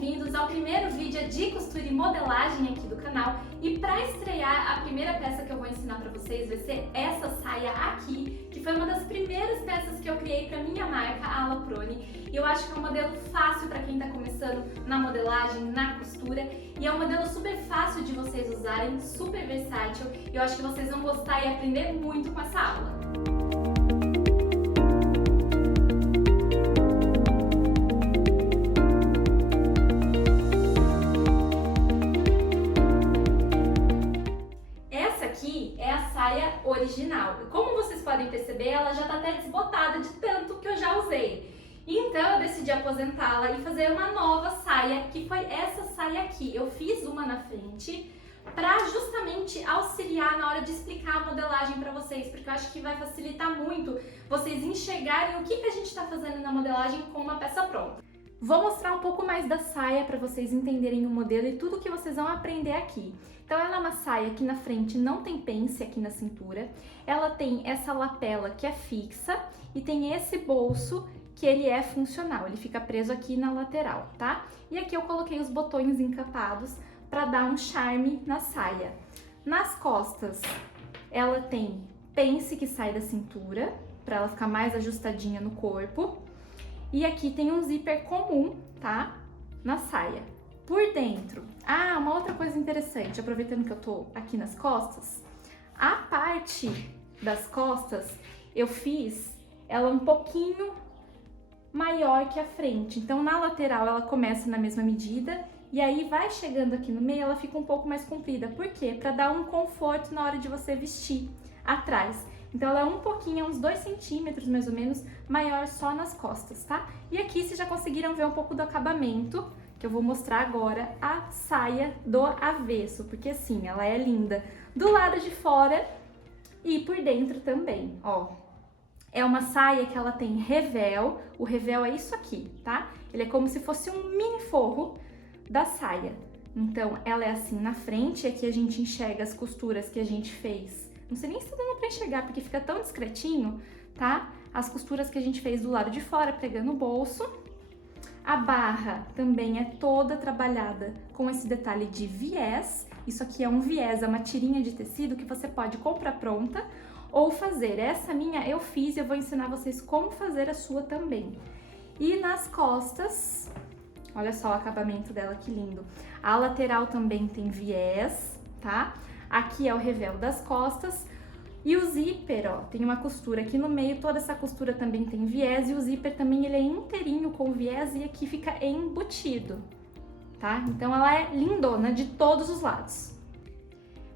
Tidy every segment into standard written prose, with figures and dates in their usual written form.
bem-vindos ao primeiro vídeo de costura e modelagem aqui do canal. E para estrear, a primeira peça que eu vou ensinar para vocês vai ser essa saia aqui, que foi uma das primeiras peças que eu criei para minha marca, a Alaprone. E eu acho que é um modelo fácil para quem está começando na modelagem, na costura. E é um modelo super fácil de vocês usarem, super versátil. E eu acho que vocês vão gostar e aprender muito com essa aula. Original. Como vocês podem perceber, ela já está até desbotada de tanto que eu já usei. Então eu decidi aposentá-la e fazer uma nova saia, que foi essa saia aqui. Eu fiz uma na frente para justamente auxiliar na hora de explicar a modelagem para vocês, porque eu acho que vai facilitar muito vocês enxergarem o que a gente está fazendo na modelagem com uma peça pronta. Vou mostrar um pouco mais da saia para vocês entenderem o modelo e tudo que vocês vão aprender aqui. Então ela é uma saia que na frente não tem pence aqui na cintura, ela tem essa lapela que é fixa e tem esse bolso que ele é funcional, ele fica preso aqui na lateral, tá? E aqui eu coloquei os botões encapados para dar um charme na saia. Nas costas ela tem pence que sai da cintura, para ela ficar mais ajustadinha no corpo. E aqui tem um zíper comum, tá? Na saia. Por dentro, uma outra coisa interessante, aproveitando que eu tô aqui nas costas, a parte das costas eu fiz ela um pouquinho maior que a frente. Então na lateral ela começa na mesma medida e aí vai chegando aqui no meio, ela fica um pouco mais comprida. Por quê? Para dar um conforto na hora de você vestir atrás. Então ela é um pouquinho, uns 2 centímetros mais ou menos, maior só nas costas, tá? E aqui vocês já conseguiram ver um pouco do acabamento, que eu vou mostrar agora a saia do avesso, porque assim, ela é linda do lado de fora e por dentro também, ó. É uma saia que ela tem revel, o revel é isso aqui, tá? Ele é como se fosse um mini forro da saia. Então ela é assim na frente, aqui a gente enxerga as costuras que a gente fez. Não sei nem se tá dando pra enxergar, porque fica tão discretinho, tá? As costuras que a gente fez do lado de fora, pregando o bolso. A barra também é toda trabalhada com esse detalhe de viés. Isso aqui é um viés, é uma tirinha de tecido que você pode comprar pronta ou fazer. Essa minha eu fiz e eu vou ensinar vocês como fazer a sua também. E nas costas, olha só o acabamento dela, que lindo. A lateral também tem viés, tá? Aqui é o revel das costas e o zíper, ó, tem uma costura aqui no meio, toda essa costura também tem viés e o zíper também ele é inteirinho com viés e aqui fica embutido, tá? Então ela é lindona de todos os lados.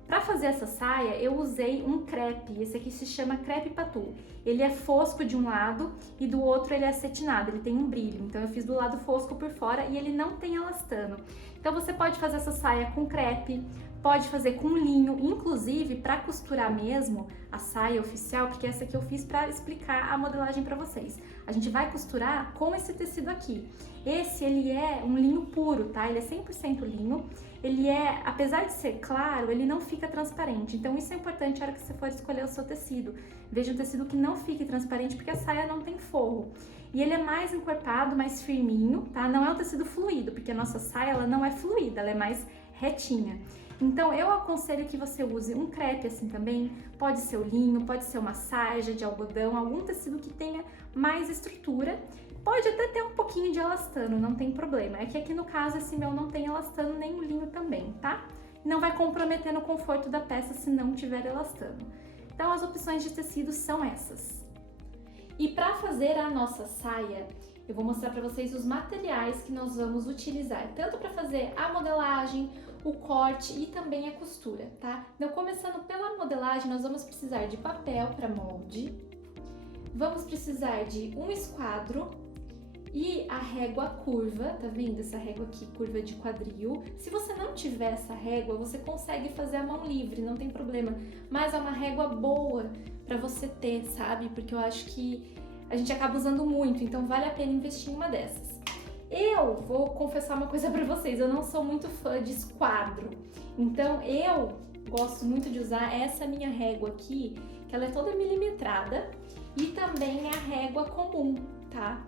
Para fazer essa saia eu usei um crepe, esse aqui se chama crepe patu. Ele é fosco de um lado e do outro ele é acetinado, ele tem um brilho. Então eu fiz do lado fosco por fora e ele não tem elastano. Então você pode fazer essa saia com crepe, pode fazer com linho, inclusive para costurar mesmo a saia oficial, porque essa aqui eu fiz para explicar a modelagem para vocês. A gente vai costurar com esse tecido aqui. Esse, ele é um linho puro, tá? Ele é 100% linho. Ele é, apesar de ser claro, ele não fica transparente. Então isso é importante na hora que você for escolher o seu tecido. Veja um tecido que não fique transparente, porque a saia não tem forro. E ele é mais encorpado, mais firminho, tá? Não é um tecido fluido, porque a nossa saia, ela não é fluida, ela é mais retinha. Então eu aconselho que você use um crepe assim também, pode ser o linho, pode ser uma sarja de algodão, algum tecido que tenha mais estrutura, pode até ter um pouquinho de elastano, não tem problema. É que aqui no caso esse meu não tem elastano, nem o linho também, tá? Não vai comprometer no conforto da peça se não tiver elastano. Então as opções de tecido são essas. E para fazer a nossa saia, eu vou mostrar para vocês os materiais que nós vamos utilizar, tanto para fazer a modelagem, o corte e também a costura, tá? Então, começando pela modelagem, nós vamos precisar de papel para molde, vamos precisar de um esquadro e a régua curva, tá vendo essa régua aqui, curva de quadril? Se você não tiver essa régua, você consegue fazer a mão livre, não tem problema, mas é uma régua boa para você ter, sabe? Porque eu acho que a gente acaba usando muito, então vale a pena investir em uma dessas. Eu vou confessar uma coisa pra vocês, eu não sou muito fã de esquadro, então eu gosto muito de usar essa minha régua aqui, que ela é toda milimetrada, e também a régua comum, tá?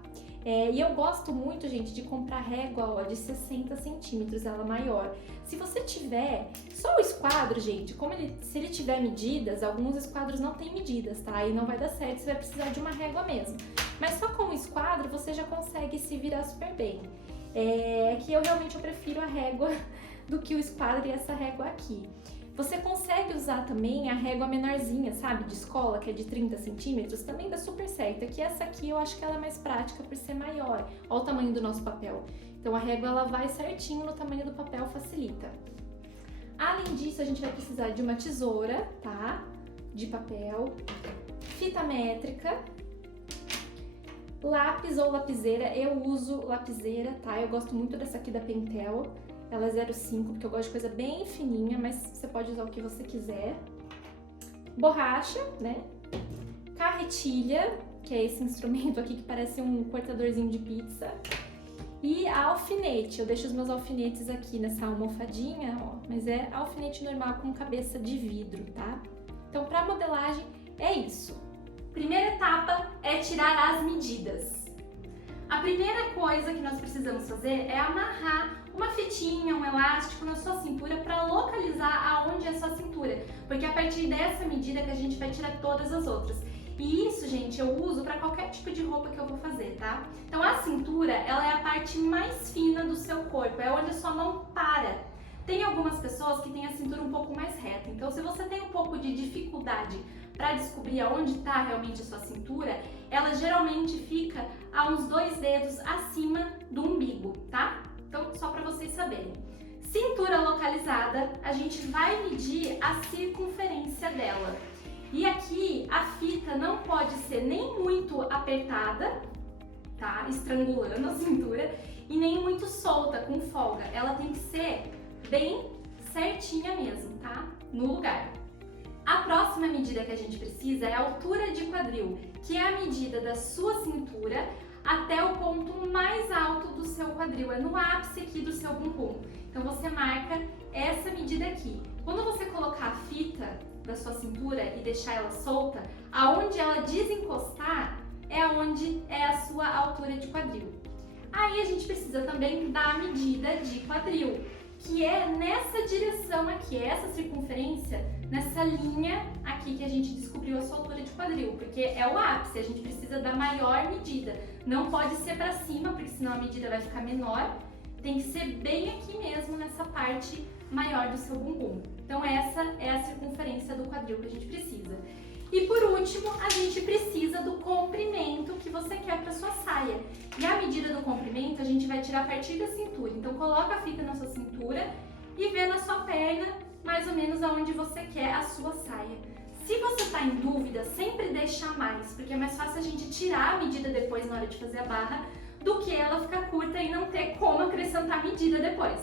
E eu gosto muito, gente, de comprar régua, ó, de 60 centímetros, ela maior. Se você tiver só o esquadro, gente, se ele tiver medidas, alguns esquadros não tem medidas, tá? Aí não vai dar certo, você vai precisar de uma régua mesmo. Mas só com o esquadro você já consegue se virar super bem. Que eu realmente prefiro a régua do que o esquadro e essa régua aqui. Você consegue usar também a régua menorzinha, sabe, de escola, que é de 30 centímetros, também dá super certo. É que essa aqui eu acho que ela é mais prática por ser maior. Olha o tamanho do nosso papel. Então a régua ela vai certinho no tamanho do papel, facilita. Além disso, a gente vai precisar de uma tesoura, tá? De papel, fita métrica, lápis ou lapiseira. Eu uso lapiseira, tá? Eu gosto muito dessa aqui da Pentel. Ela é 0,5, porque eu gosto de coisa bem fininha, mas você pode usar o que você quiser. Borracha, né? Carretilha, que é esse instrumento aqui que parece um cortadorzinho de pizza. E alfinete. Eu deixo os meus alfinetes aqui nessa almofadinha, ó. Mas é alfinete normal com cabeça de vidro, tá? Então, pra modelagem, é isso. Primeira etapa é tirar as medidas. A primeira coisa que nós precisamos fazer é amarrar uma fitinha, um elástico na sua cintura para localizar aonde é a sua cintura, porque é a partir dessa medida que a gente vai tirar todas as outras. E isso, gente, eu uso para qualquer tipo de roupa que eu vou fazer, tá? Então a cintura, ela é a parte mais fina do seu corpo, é onde a sua mão para. Tem algumas pessoas que têm a cintura um pouco mais reta, então se você tem um pouco de dificuldade para descobrir aonde está realmente a sua cintura, ela geralmente fica a uns 2 dedos acima do umbigo, tá? Então, só para vocês saberem. Cintura localizada, a gente vai medir a circunferência dela. E aqui a fita não pode ser nem muito apertada, tá? Estrangulando a cintura, e nem muito solta, com folga. Ela tem que ser bem certinha mesmo, tá? No lugar. A próxima medida que a gente precisa é a altura de quadril, que é a medida da sua cintura até o ponto mais alto do seu quadril, é no ápice aqui do seu bumbum. Então você marca essa medida aqui. Quando você colocar a fita da sua cintura e deixar ela solta, aonde ela desencostar é onde é a sua altura de quadril. Aí a gente precisa também da medida de quadril, que é nessa direção aqui, essa circunferência, nessa linha aqui que a gente descobriu a sua altura de quadril, porque é o ápice, a gente precisa da maior medida. Não pode ser para cima, porque senão a medida vai ficar menor. Tem que ser bem aqui mesmo, nessa parte maior do seu bumbum. Então essa é a circunferência do quadril que a gente precisa. E por último, a gente precisa do comprimento que você quer para sua saia. E a medida do comprimento a gente vai tirar a partir da cintura. Então coloca a fita na sua cintura e vê na sua perna mais ou menos aonde você quer a sua saia. Se você está em dúvida, sempre deixa mais, porque é mais fácil a gente tirar a medida depois na hora de fazer a barra do que ela ficar curta e não ter como acrescentar medida depois.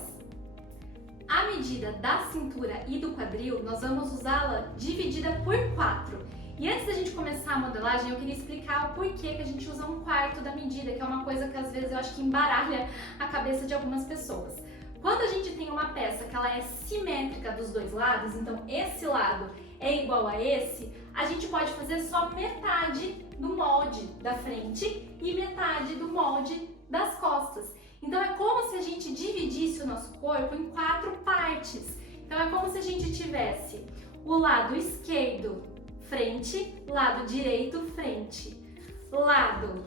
A medida da cintura e do quadril, nós vamos usá-la dividida por 4. E antes da gente começar a modelagem, eu queria explicar o porquê que a gente usa 1/4 da medida, que é uma coisa que às vezes eu acho que embaralha a cabeça de algumas pessoas. Quando a gente tem uma peça que ela é simétrica dos dois lados, então esse lado é igual a esse, a gente pode fazer só metade do molde da frente e metade do molde das costas. Então é como se a gente dividisse o nosso corpo em 4 partes. Então é como se a gente tivesse o lado esquerdo, frente, lado direito, frente, lado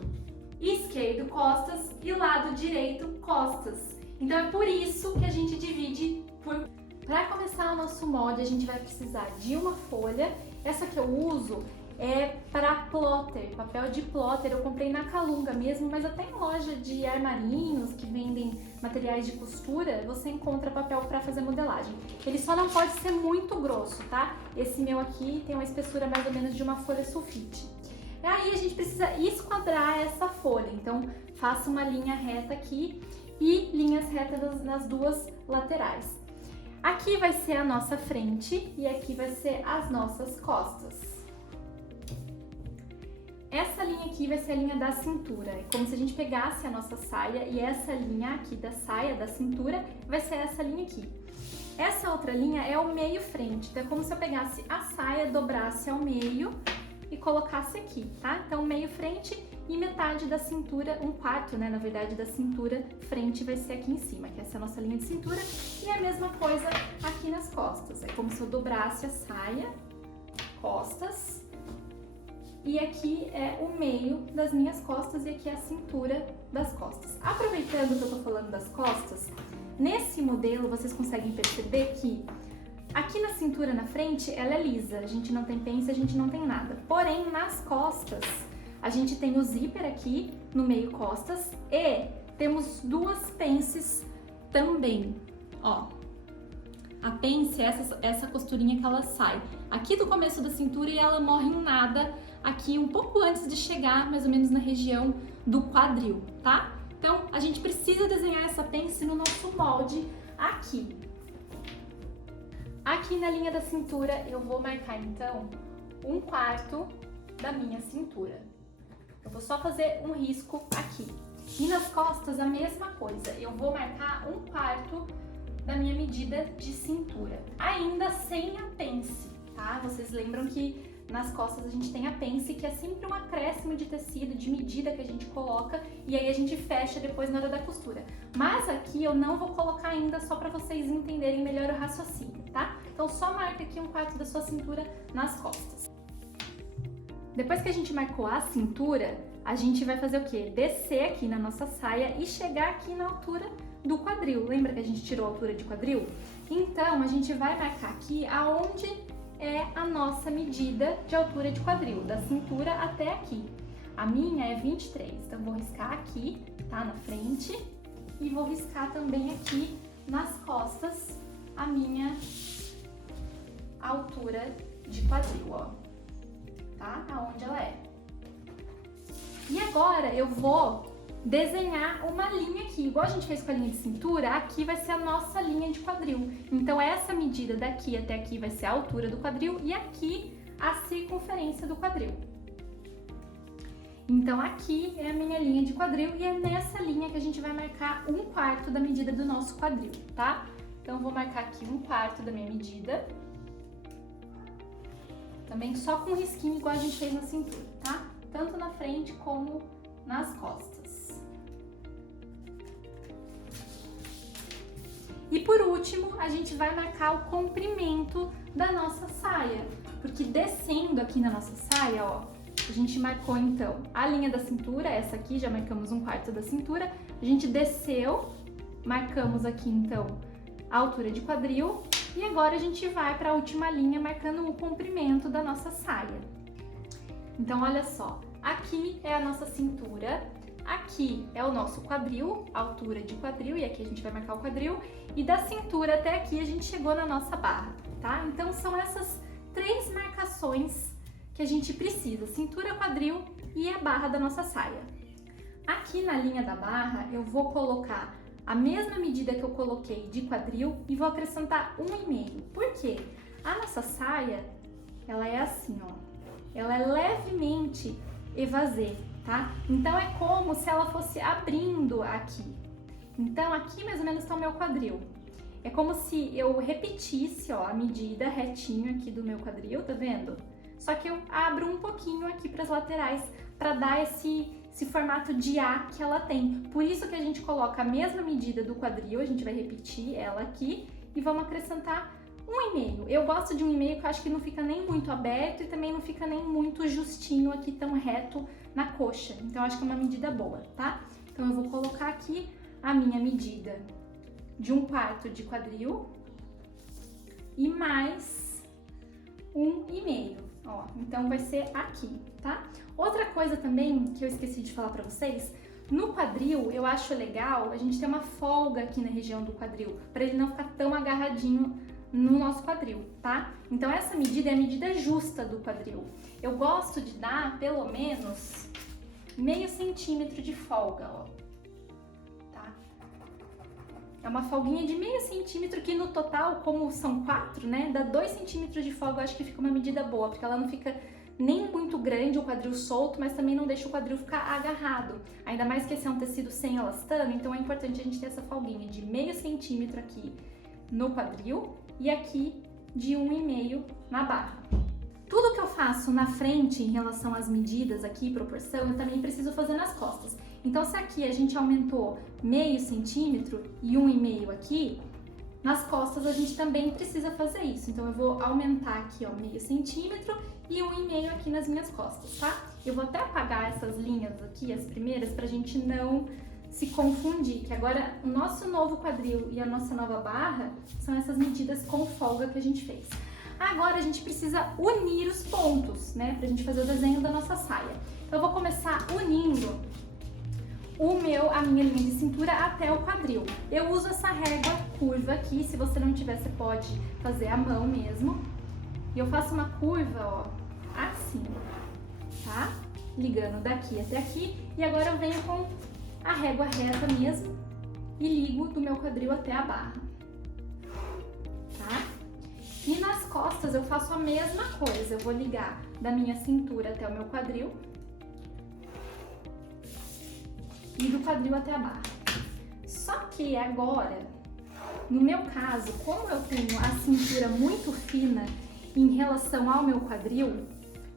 esquerdo, costas e lado direito, costas. Então é por isso que a gente divide por... Para começar o nosso molde, a gente vai precisar de uma folha. Essa que eu uso é para plotter, papel de plotter. Eu comprei na Calunga mesmo, mas até em loja de armarinhos que vendem materiais de costura, você encontra papel para fazer modelagem. Ele só não pode ser muito grosso, tá? Esse meu aqui tem uma espessura mais ou menos de uma folha sulfite. Aí a gente precisa esquadrar essa folha, então faça uma linha reta aqui e linhas retas nas duas laterais. Aqui vai ser a nossa frente e aqui vai ser as nossas costas. Essa linha aqui vai ser a linha da cintura, é como se a gente pegasse a nossa saia e essa linha aqui da saia, da cintura, vai ser essa linha aqui. Essa outra linha é o meio frente, então é como se eu pegasse a saia, dobrasse ao meio e colocasse aqui, tá? Então meio frente e metade da cintura, um quarto, né, na verdade, da cintura frente vai ser aqui em cima, que essa é a nossa linha de cintura, e a mesma coisa aqui nas costas. É como se eu dobrasse a saia, costas, e aqui é o meio das minhas costas e aqui é a cintura das costas. Aproveitando que eu tô falando das costas, nesse modelo vocês conseguem perceber que aqui na cintura na frente ela é lisa, a gente não tem pence, a gente não tem nada. Porém, nas costas, a gente tem o zíper aqui no meio costas e temos duas pences também, ó. A pence é essa costurinha que ela sai aqui do começo da cintura e ela morre em nada aqui um pouco antes de chegar mais ou menos na região do quadril, tá? Então, a gente precisa desenhar essa pence no nosso molde aqui. Aqui na linha da cintura eu vou marcar então um quarto da minha cintura. Eu vou só fazer um risco aqui. E nas costas a mesma coisa, eu vou marcar um quarto da minha medida de cintura, ainda sem a pence, tá? Vocês lembram que nas costas a gente tem a pence, que é sempre um acréscimo de tecido, de medida que a gente coloca e aí a gente fecha depois na hora da costura. Mas aqui eu não vou colocar ainda, só para vocês entenderem melhor o raciocínio, tá? Então só marca aqui um quarto da sua cintura nas costas. Depois que a gente marcou a cintura, a gente vai fazer o quê? Descer aqui na nossa saia e chegar aqui na altura do quadril. Lembra que a gente tirou a altura de quadril? Então, a gente vai marcar aqui aonde é a nossa medida de altura de quadril, da cintura até aqui. A minha é 23, então vou riscar aqui, tá? Na frente. E vou riscar também aqui nas costas a minha altura de quadril, ó. Tá? Aonde ela é. E agora eu vou desenhar uma linha aqui, igual a gente fez com a linha de cintura, aqui vai ser a nossa linha de quadril. Então essa medida daqui até aqui vai ser a altura do quadril e aqui a circunferência do quadril. Então aqui é a minha linha de quadril e é nessa linha que a gente vai marcar um quarto da medida do nosso quadril, tá? Então eu vou marcar aqui um quarto da minha medida. Também só com risquinho igual a gente fez na cintura, tá? Tanto na frente como nas costas. E por último, a gente vai marcar o comprimento da nossa saia, porque descendo aqui na nossa saia, ó, a gente marcou então a linha da cintura, essa aqui, já marcamos um quarto da cintura, a gente desceu, marcamos aqui então a altura de quadril, e agora a gente vai para a última linha marcando o comprimento da nossa saia. Então olha só, aqui é a nossa cintura, aqui é o nosso quadril, altura de quadril, e aqui a gente vai marcar o quadril, e da cintura até aqui a gente chegou na nossa barra, tá? Então são essas três marcações que a gente precisa, cintura, quadril e a barra da nossa saia. Aqui na linha da barra eu vou colocar a mesma medida que eu coloquei de quadril e vou acrescentar 1,5. Por quê? A nossa saia, ela é assim, ó. Ela é levemente evasê, tá? Então é como se ela fosse abrindo aqui. Então aqui mais ou menos está o meu quadril. É como se eu repetisse, ó, a medida retinho aqui do meu quadril, tá vendo? Só que eu abro um pouquinho aqui para as laterais para dar esse formato de A que ela tem. Por isso que a gente coloca a mesma medida do quadril, a gente vai repetir ela aqui e vamos acrescentar 1,5. Eu gosto de 1,5 que eu acho que não fica nem muito aberto e também não fica nem muito justinho aqui, tão reto na coxa. Então eu acho que é uma medida boa, tá? Então eu vou colocar aqui a minha medida de 1/4 de quadril e mais 1,5. Ó, então vai ser aqui, tá? Outra coisa também que eu esqueci de falar pra vocês, no quadril eu acho legal a gente ter uma folga aqui na região do quadril, pra ele não ficar tão agarradinho no nosso quadril, tá? Então essa medida é a medida justa do quadril. Eu gosto de dar pelo menos meio centímetro de folga, ó. Tá? É uma folguinha de meio centímetro que no total, como são 4, né, dá 2 centímetros de folga. Eu acho que fica uma medida boa, porque ela não fica nem muito grande, o quadril solto, mas também não deixa o quadril ficar agarrado. Ainda mais que esse é um tecido sem elastano, então é importante a gente ter essa folguinha de meio centímetro aqui no quadril e aqui de 1,5 na barra. Tudo que eu faço na frente em relação às medidas aqui, proporção, eu também preciso fazer nas costas. Então, se aqui a gente aumentou meio centímetro e 1,5 aqui, nas costas a gente também precisa fazer isso. Então, eu vou aumentar aqui, ó, meio centímetro e 1,5 aqui nas minhas costas, tá? Eu vou até apagar essas linhas aqui, as primeiras, pra gente não se confundir, que agora o nosso novo quadril e a nossa nova barra são essas medidas com folga que a gente fez. Agora a gente precisa unir os pontos, né, pra gente fazer o desenho da nossa saia. Então eu vou começar unindo a minha linha de cintura até o quadril. Eu uso essa régua curva aqui, se você não tiver, você pode fazer à mão mesmo. E eu faço uma curva, ó, assim, tá? Ligando daqui até aqui. E agora eu venho com a régua reta mesmo e ligo do meu quadril até a barra, tá? E nas costas eu faço a mesma coisa, eu vou ligar da minha cintura até o meu quadril e do quadril até a barra. Só que agora, no meu caso, como eu tenho a cintura muito fina em relação ao meu quadril,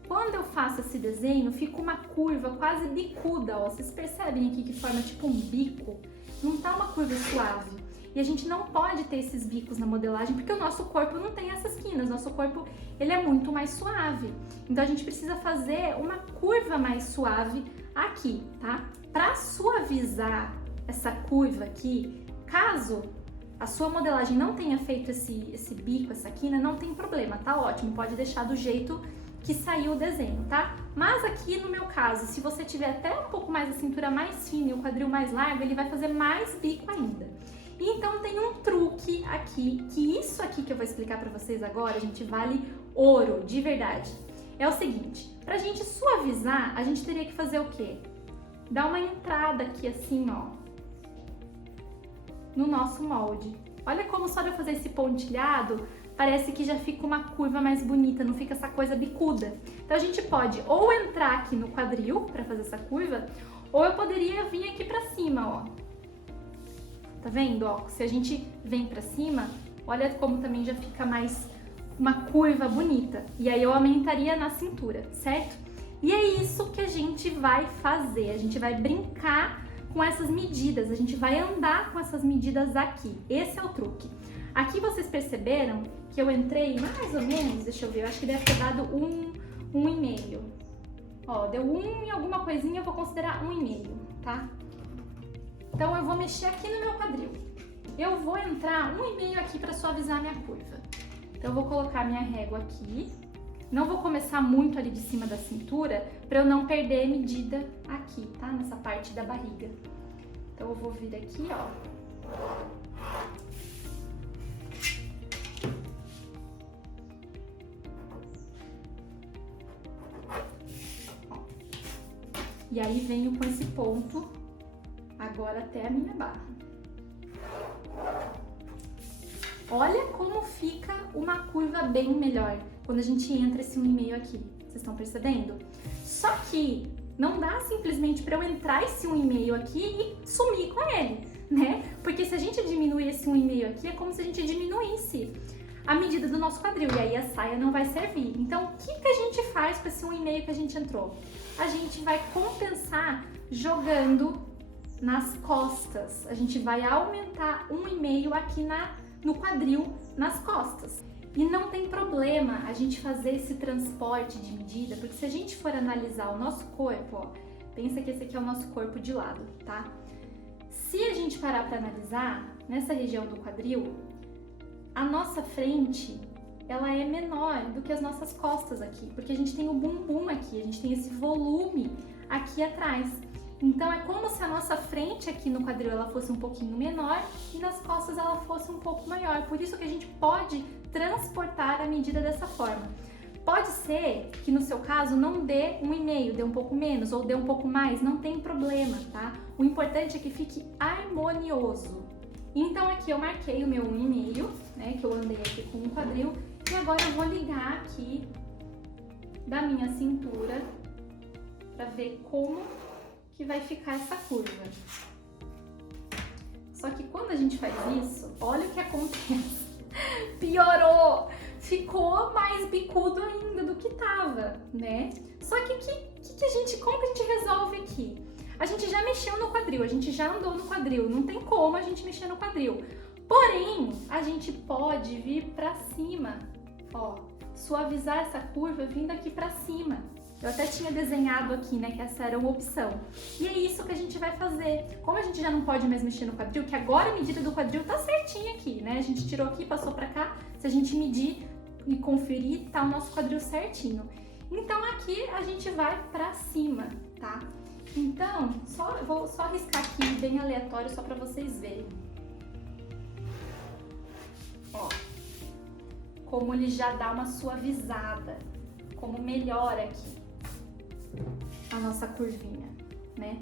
quando eu faço esse desenho, fica uma curva quase bicuda, ó. Vocês percebem aqui que forma tipo um bico? Não tá uma curva suave. E a gente não pode ter esses bicos na modelagem, porque o nosso corpo não tem essas quinas. Nosso corpo, ele é muito mais suave. Então, a gente precisa fazer uma curva mais suave aqui, tá? Pra suavizar essa curva aqui, caso a sua modelagem não tenha feito esse bico, essa quina, não tem problema, tá ótimo. Pode deixar do jeito que saiu o desenho, tá? Mas aqui no meu caso, se você tiver até um pouco mais a cintura mais fina e o quadril mais largo, ele vai fazer mais bico ainda. Então tem um truque aqui, que isso aqui que eu vou explicar pra vocês agora, gente, vale ouro, de verdade. É o seguinte, pra gente suavizar, a gente teria que fazer o quê? Dar uma entrada aqui assim, ó, no nosso molde. Olha como só de eu fazer esse pontilhado, parece que já fica uma curva mais bonita, não fica essa coisa bicuda. Então a gente pode ou entrar aqui no quadril para fazer essa curva, ou eu poderia vir aqui para cima, ó. Tá vendo, ó? Se a gente vem para cima, olha como também já fica mais uma curva bonita. E aí eu aumentaria na cintura, certo? E é isso que a gente vai fazer. A gente vai brincar com essas medidas, a gente vai andar com essas medidas aqui. Esse é o truque. Aqui vocês perceberam que eu entrei mais ou menos, deixa eu ver, eu acho que deve ter dado 1,5. Ó, deu 1 e alguma coisinha, eu vou considerar 1,5, tá? Então eu vou mexer aqui no meu quadril. Eu vou entrar 1,5 aqui para suavizar a minha curva. Então eu vou colocar minha régua aqui. Não vou começar muito ali de cima da cintura para eu não perder medida aqui, tá? Nessa parte da barriga. Então eu vou vir aqui, ó. E aí venho com esse ponto agora até a minha barra. Olha como fica uma curva bem melhor quando a gente entra esse 1,5 aqui. Vocês estão percebendo? Só que não dá simplesmente para eu entrar esse 1,5 aqui e sumir com ele, né? Porque se a gente diminuir esse 1,5 aqui, é como se a gente diminuísse a medida do nosso quadril, e aí a saia não vai servir. Então, o que a gente faz com esse 1,5 que a gente entrou? A gente vai compensar jogando nas costas. A gente vai aumentar 1,5 aqui no quadril, nas costas. E não tem problema a gente fazer esse transporte de medida, porque se a gente for analisar o nosso corpo, ó, pensa que esse aqui é o nosso corpo de lado, tá? Se a gente parar para analisar, nessa região do quadril, a nossa frente, ela é menor do que as nossas costas aqui, porque a gente tem o bumbum aqui, a gente tem esse volume aqui atrás. Então é como se a nossa frente aqui no quadril ela fosse um pouquinho menor e nas costas ela fosse um pouco maior. Por isso que a gente pode transportar a medida dessa forma. Pode ser que no seu caso não dê 1,5, dê um pouco menos ou dê um pouco mais, não tem problema, tá? O importante é que fique harmonioso. Então aqui eu marquei o meu 1,5, né, que eu andei aqui com o quadril, e agora eu vou ligar aqui da minha cintura para ver como que vai ficar essa curva. Só que quando a gente faz isso, olha o que acontece. Piorou! ficou mais bicudo ainda do que tava, né? Só que como que a gente resolve aqui? A gente já mexeu no quadril, a gente já andou no quadril, não tem como a gente mexer no quadril. Porém, a gente pode vir pra cima, ó, suavizar essa curva vindo aqui pra cima. Eu até tinha desenhado aqui, né, que essa era uma opção. E é isso que a gente vai fazer. Como a gente já não pode mais mexer no quadril, que agora a medida do quadril tá certinha aqui, né? A gente tirou aqui, passou pra cá. Se a gente medir e conferir, tá o nosso quadril certinho. Então aqui a gente vai pra cima, tá? Então, vou só riscar aqui bem aleatório só pra vocês verem. Ó, como ele já dá uma suavizada, como melhora aqui a nossa curvinha, né?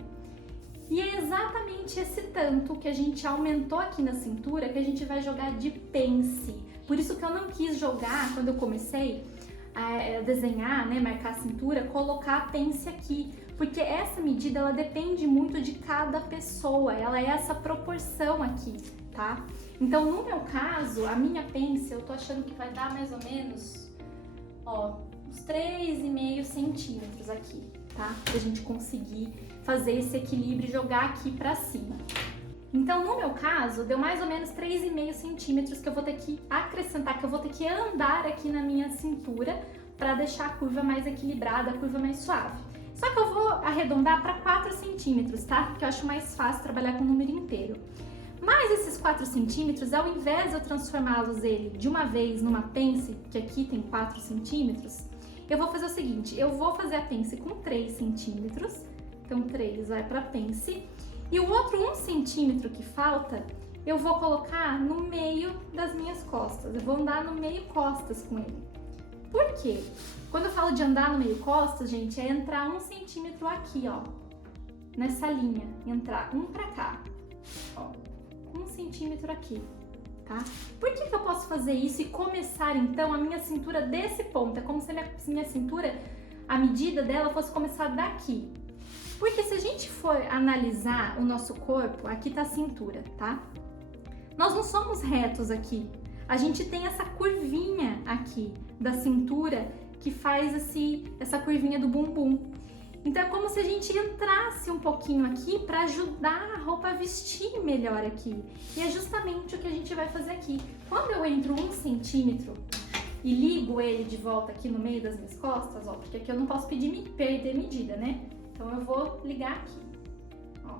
E é exatamente esse tanto que a gente aumentou aqui na cintura que a gente vai jogar de pence. Por isso que eu não quis jogar, quando eu comecei a desenhar, né, marcar a cintura, colocar a pence aqui, porque essa medida ela depende muito de cada pessoa, ela é essa proporção aqui, tá? Então, no meu caso, a minha pence, eu tô achando que vai dar mais ou menos, ó, uns 3,5 centímetros aqui, tá? Pra gente conseguir fazer esse equilíbrio e jogar aqui pra cima. Então, no meu caso, deu mais ou menos 3,5 centímetros que eu vou ter que acrescentar, que eu vou ter que andar aqui na minha cintura pra deixar a curva mais equilibrada, a curva mais suave. Só que eu vou arredondar para 4 centímetros, tá? Porque eu acho mais fácil trabalhar com o número inteiro. Mas esses 4 centímetros, ao invés de eu transformá-los de uma vez numa pence, que aqui tem 4 centímetros, eu vou fazer o seguinte, eu vou fazer a pence com 3 centímetros, então 3 vai para a pence, e o outro 1 centímetro que falta, eu vou colocar no meio das minhas costas, eu vou andar no meio costas com ele. Por quê? Quando eu falo de andar no meio costas, gente, é entrar 1 centímetro aqui, ó, nessa linha, entrar um pra cá, ó, 1 centímetro aqui, tá? Por que eu posso fazer isso e começar, então, a minha cintura desse ponto? É como se a minha cintura, a medida dela fosse começar daqui. Porque se a gente for analisar o nosso corpo, aqui tá a cintura, tá? Nós não somos retos aqui. A gente tem essa curvinha aqui da cintura que faz essa curvinha do bumbum. Então é como se a gente entrasse um pouquinho aqui para ajudar a roupa a vestir melhor aqui. E é justamente o que a gente vai fazer aqui. Quando eu entro 1 centímetro e ligo ele de volta aqui no meio das minhas costas, ó, porque aqui eu não posso perder medida, né? Então eu vou ligar aqui, ó.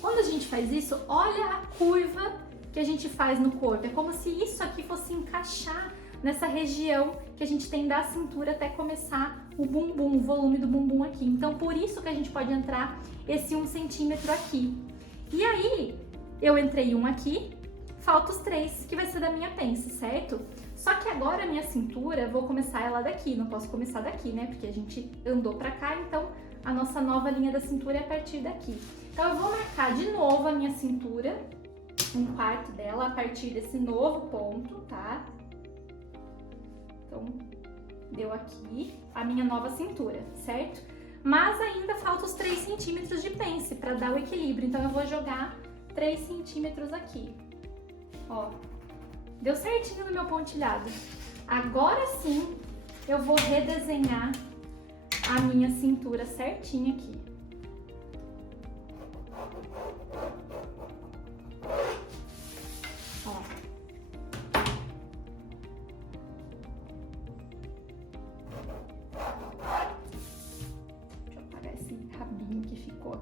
Quando a gente faz isso, olha a curva que a gente faz no corpo. É como se isso aqui fosse encaixar nessa região que a gente tem da cintura até começar o bumbum, o volume do bumbum aqui. Então, por isso que a gente pode entrar esse 1 centímetro aqui. E aí, eu entrei 1 aqui, falta os 3, que vai ser da minha pence, certo? Só que agora a minha cintura, eu vou começar ela daqui, não posso começar daqui, né? Porque a gente andou pra cá, então a nossa nova linha da cintura é a partir daqui. Então, eu vou marcar de novo a minha cintura, 1/4 dela, a partir desse novo ponto, tá? Então, deu aqui a minha nova cintura, certo? Mas ainda falta os 3 centímetros de pence para dar o equilíbrio, então eu vou jogar 3 centímetros aqui. Ó, deu certinho no meu pontilhado. Agora sim, eu vou redesenhar a minha cintura certinha aqui.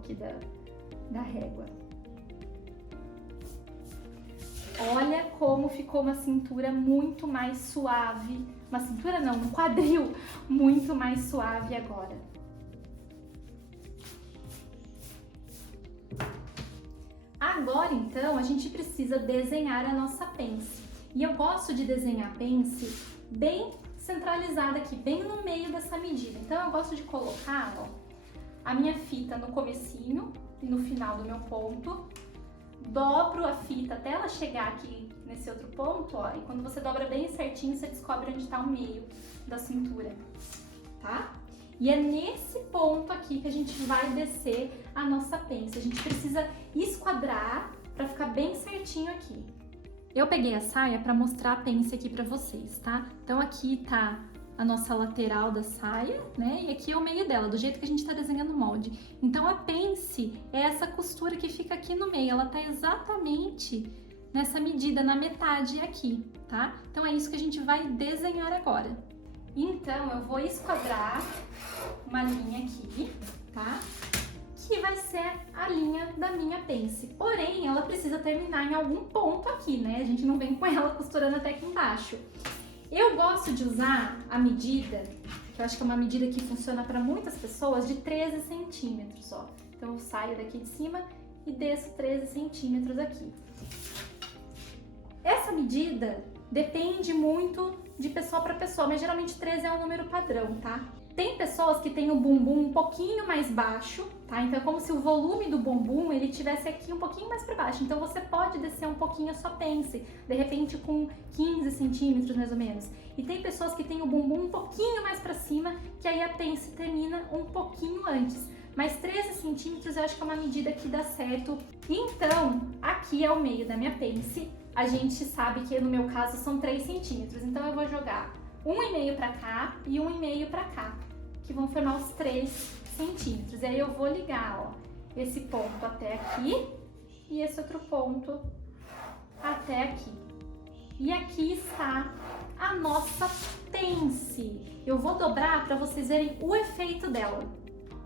Aqui da régua. Olha como ficou uma cintura muito mais suave. Uma cintura não, um quadril muito mais suave agora. Agora, então, a gente precisa desenhar a nossa pence. E eu gosto de desenhar a pence bem centralizada aqui, bem no meio dessa medida. Então, eu gosto de colocar, ó, a minha fita no comecinho e no final do meu ponto, dobro a fita até ela chegar aqui nesse outro ponto, ó, e quando você dobra bem certinho, você descobre onde tá o meio da cintura, tá? E é nesse ponto aqui que a gente vai descer a nossa pence. A gente precisa esquadrar para ficar bem certinho aqui. Eu peguei a saia para mostrar a pence aqui para vocês, tá? Então aqui tá a nossa lateral da saia, né? E aqui é o meio dela, do jeito que a gente tá desenhando o molde. Então a pence é essa costura que fica aqui no meio, ela tá exatamente nessa medida, na metade aqui, tá? Então é isso que a gente vai desenhar agora. Então eu vou esquadrar uma linha aqui, tá? Que vai ser a linha da minha pence. Porém, ela precisa terminar em algum ponto aqui, né? A gente não vem com ela costurando até aqui embaixo. Eu gosto de usar a medida, que eu acho que é uma medida que funciona para muitas pessoas, de 13 centímetros, ó. Então eu saio daqui de cima e desço 13 centímetros aqui. Essa medida depende muito de pessoa para pessoa, mas geralmente 13 é um número padrão, tá? Tem pessoas que têm o bumbum um pouquinho mais baixo, tá? Então é como se o volume do bumbum ele tivesse aqui um pouquinho mais para baixo. Então você pode descer um pouquinho a sua pence, de repente com 15 centímetros mais ou menos. E tem pessoas que têm o bumbum um pouquinho mais para cima, que aí a pence termina um pouquinho antes. Mas 13 centímetros eu acho que é uma medida que dá certo. Então aqui é o meio da minha pence. A gente sabe que no meu caso são 3 centímetros. Então eu vou jogar 1,5 para cá e 1,5 para cá, que vão formar os 3 centímetros. E aí eu vou ligar, ó, esse ponto até aqui e esse outro ponto até aqui. E aqui está a nossa pence. Eu vou dobrar para vocês verem o efeito dela.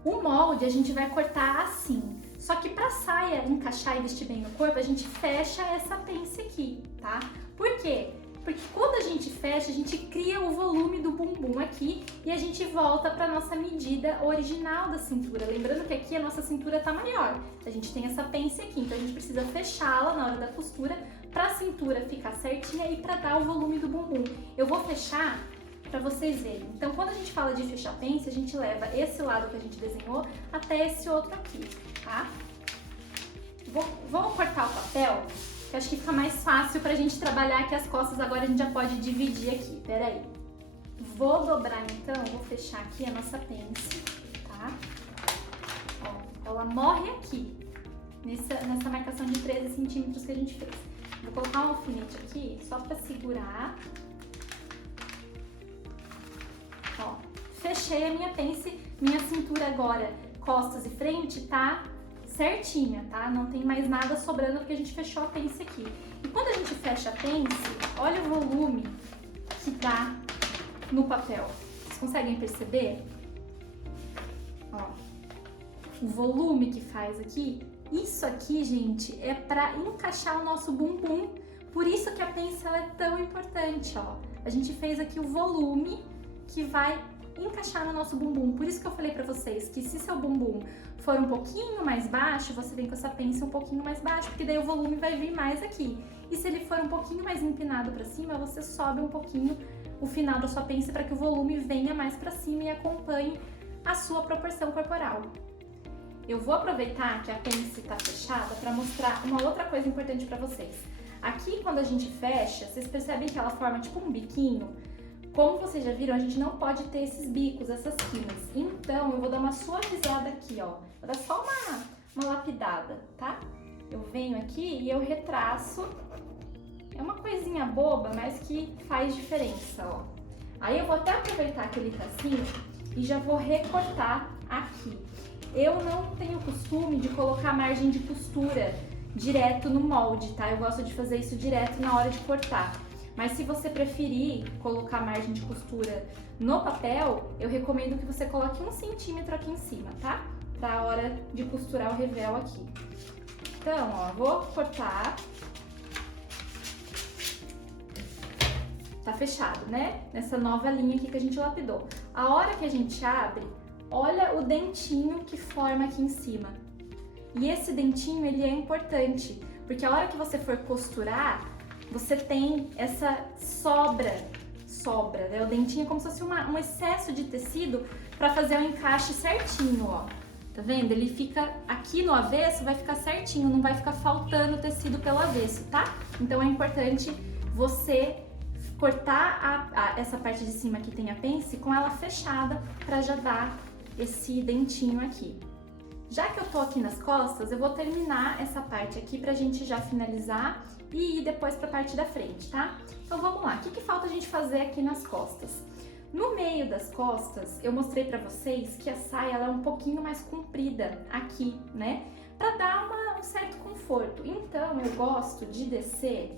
O molde a gente vai cortar assim. Só que para a saia encaixar e vestir bem no corpo, a gente fecha essa pence aqui, tá? Por quê? Porque quando a gente fecha, a gente cria o volume do bumbum aqui e a gente volta para nossa medida original da cintura. Lembrando que aqui a nossa cintura tá maior. A gente tem essa pence aqui, então a gente precisa fechá-la na hora da costura para a cintura ficar certinha e para dar o volume do bumbum. Eu vou fechar para vocês verem. Então, quando a gente fala de fechar pence, a gente leva esse lado que a gente desenhou até esse outro aqui, tá? Vou cortar o papel, que eu acho que fica mais fácil pra gente trabalhar aqui as costas. Agora a gente já pode dividir aqui, peraí. Vou dobrar então, vou fechar aqui a nossa pence, tá? Ó, ela morre aqui, nessa marcação de 13 centímetros que a gente fez. Vou colocar um alfinete aqui, só pra segurar. Ó, fechei a minha pence, minha cintura agora, costas e frente, tá certinha, tá? Não tem mais nada sobrando porque a gente fechou a pence aqui. E quando a gente fecha a pence, olha o volume que dá no papel. Vocês conseguem perceber? Ó, o volume que faz aqui. Isso aqui, gente, é pra encaixar o nosso bumbum. Por isso que a pence ela é tão importante, ó. A gente fez aqui o volume que vai encaixar no nosso bumbum. Por isso que eu falei pra vocês que se seu bumbum for um pouquinho mais baixo, você vem com essa pence um pouquinho mais baixo, porque daí o volume vai vir mais aqui. E se ele for um pouquinho mais empinado pra cima, você sobe um pouquinho o final da sua pence para que o volume venha mais pra cima e acompanhe a sua proporção corporal. Eu vou aproveitar que a pence tá fechada para mostrar uma outra coisa importante pra vocês. Aqui, quando a gente fecha, vocês percebem que ela forma tipo um biquinho? Como vocês já viram, a gente não pode ter esses bicos, essas quinas. Então, eu vou dar uma suavizada aqui, ó. Vou dar só uma lapidada, tá? Eu venho aqui e eu retraço. É uma coisinha boba, mas que faz diferença, ó. Aí eu vou até aproveitar que ele tá assim e já vou recortar aqui. Eu não tenho costume de colocar margem de costura direto no molde, tá? Eu gosto de fazer isso direto na hora de cortar. Mas se você preferir colocar margem de costura no papel, eu recomendo que você coloque 1 centímetro aqui em cima, tá? Pra hora de costurar o revel aqui. Então, ó, vou cortar. Tá fechado, né? Nessa nova linha aqui que a gente lapidou. A hora que a gente abre, olha o dentinho que forma aqui em cima. E esse dentinho, ele é importante, porque a hora que você for costurar, você tem essa sobra, né? O dentinho é como se fosse um excesso de tecido para fazer o encaixe certinho, ó. Tá vendo? Ele fica aqui no avesso, vai ficar certinho, não vai ficar faltando tecido pelo avesso, tá? Então é importante você cortar essa parte de cima que tem a pence com ela fechada para já dar esse dentinho aqui. Já que eu tô aqui nas costas, eu vou terminar essa parte aqui pra gente já finalizar e ir depois pra parte da frente, tá? Então vamos lá, o que falta a gente fazer aqui nas costas? No meio das costas, eu mostrei pra vocês que a saia ela é um pouquinho mais comprida aqui, né? Pra dar um certo conforto. Então eu gosto de descer,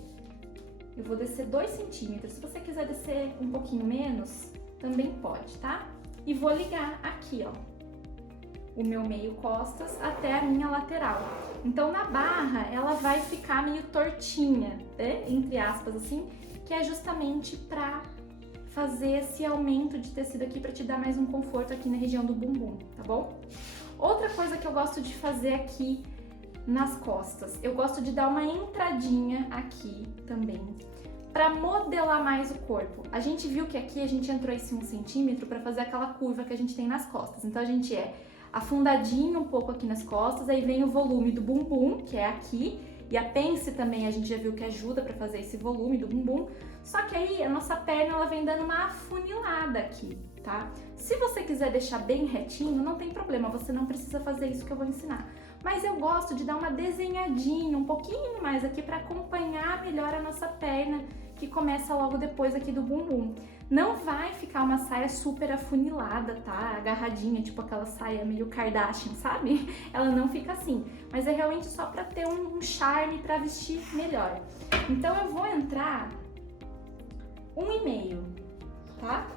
eu vou descer 2 centímetros. Se você quiser descer um pouquinho menos, também pode, tá? E vou ligar aqui, ó, o meu meio costas até a minha lateral. Então na barra ela vai ficar meio tortinha, né? Entre aspas assim, que é justamente pra fazer esse aumento de tecido aqui pra te dar mais um conforto aqui na região do bumbum, tá bom? Outra coisa que eu gosto de fazer aqui nas costas, eu gosto de dar uma entradinha aqui também, pra modelar mais o corpo. A gente viu que aqui a gente entrou esse 1 centímetro pra fazer aquela curva que a gente tem nas costas. Então a gente afundadinho um pouco aqui nas costas, aí vem o volume do bumbum, que é aqui, e a pence também a gente já viu que ajuda pra fazer esse volume do bumbum, só que aí a nossa perna ela vem dando uma afunilada aqui, tá? Se você quiser deixar bem retinho, não tem problema, você não precisa fazer isso que eu vou ensinar. Mas eu gosto de dar uma desenhadinha, um pouquinho mais aqui pra acompanhar melhor a nossa perna, que começa logo depois aqui do bumbum. Não vai ficar uma saia super afunilada, tá? Agarradinha, tipo aquela saia meio Kardashian, sabe? Ela não fica assim, mas é realmente só pra ter um charme pra vestir melhor. Então eu vou entrar 1,5, tá?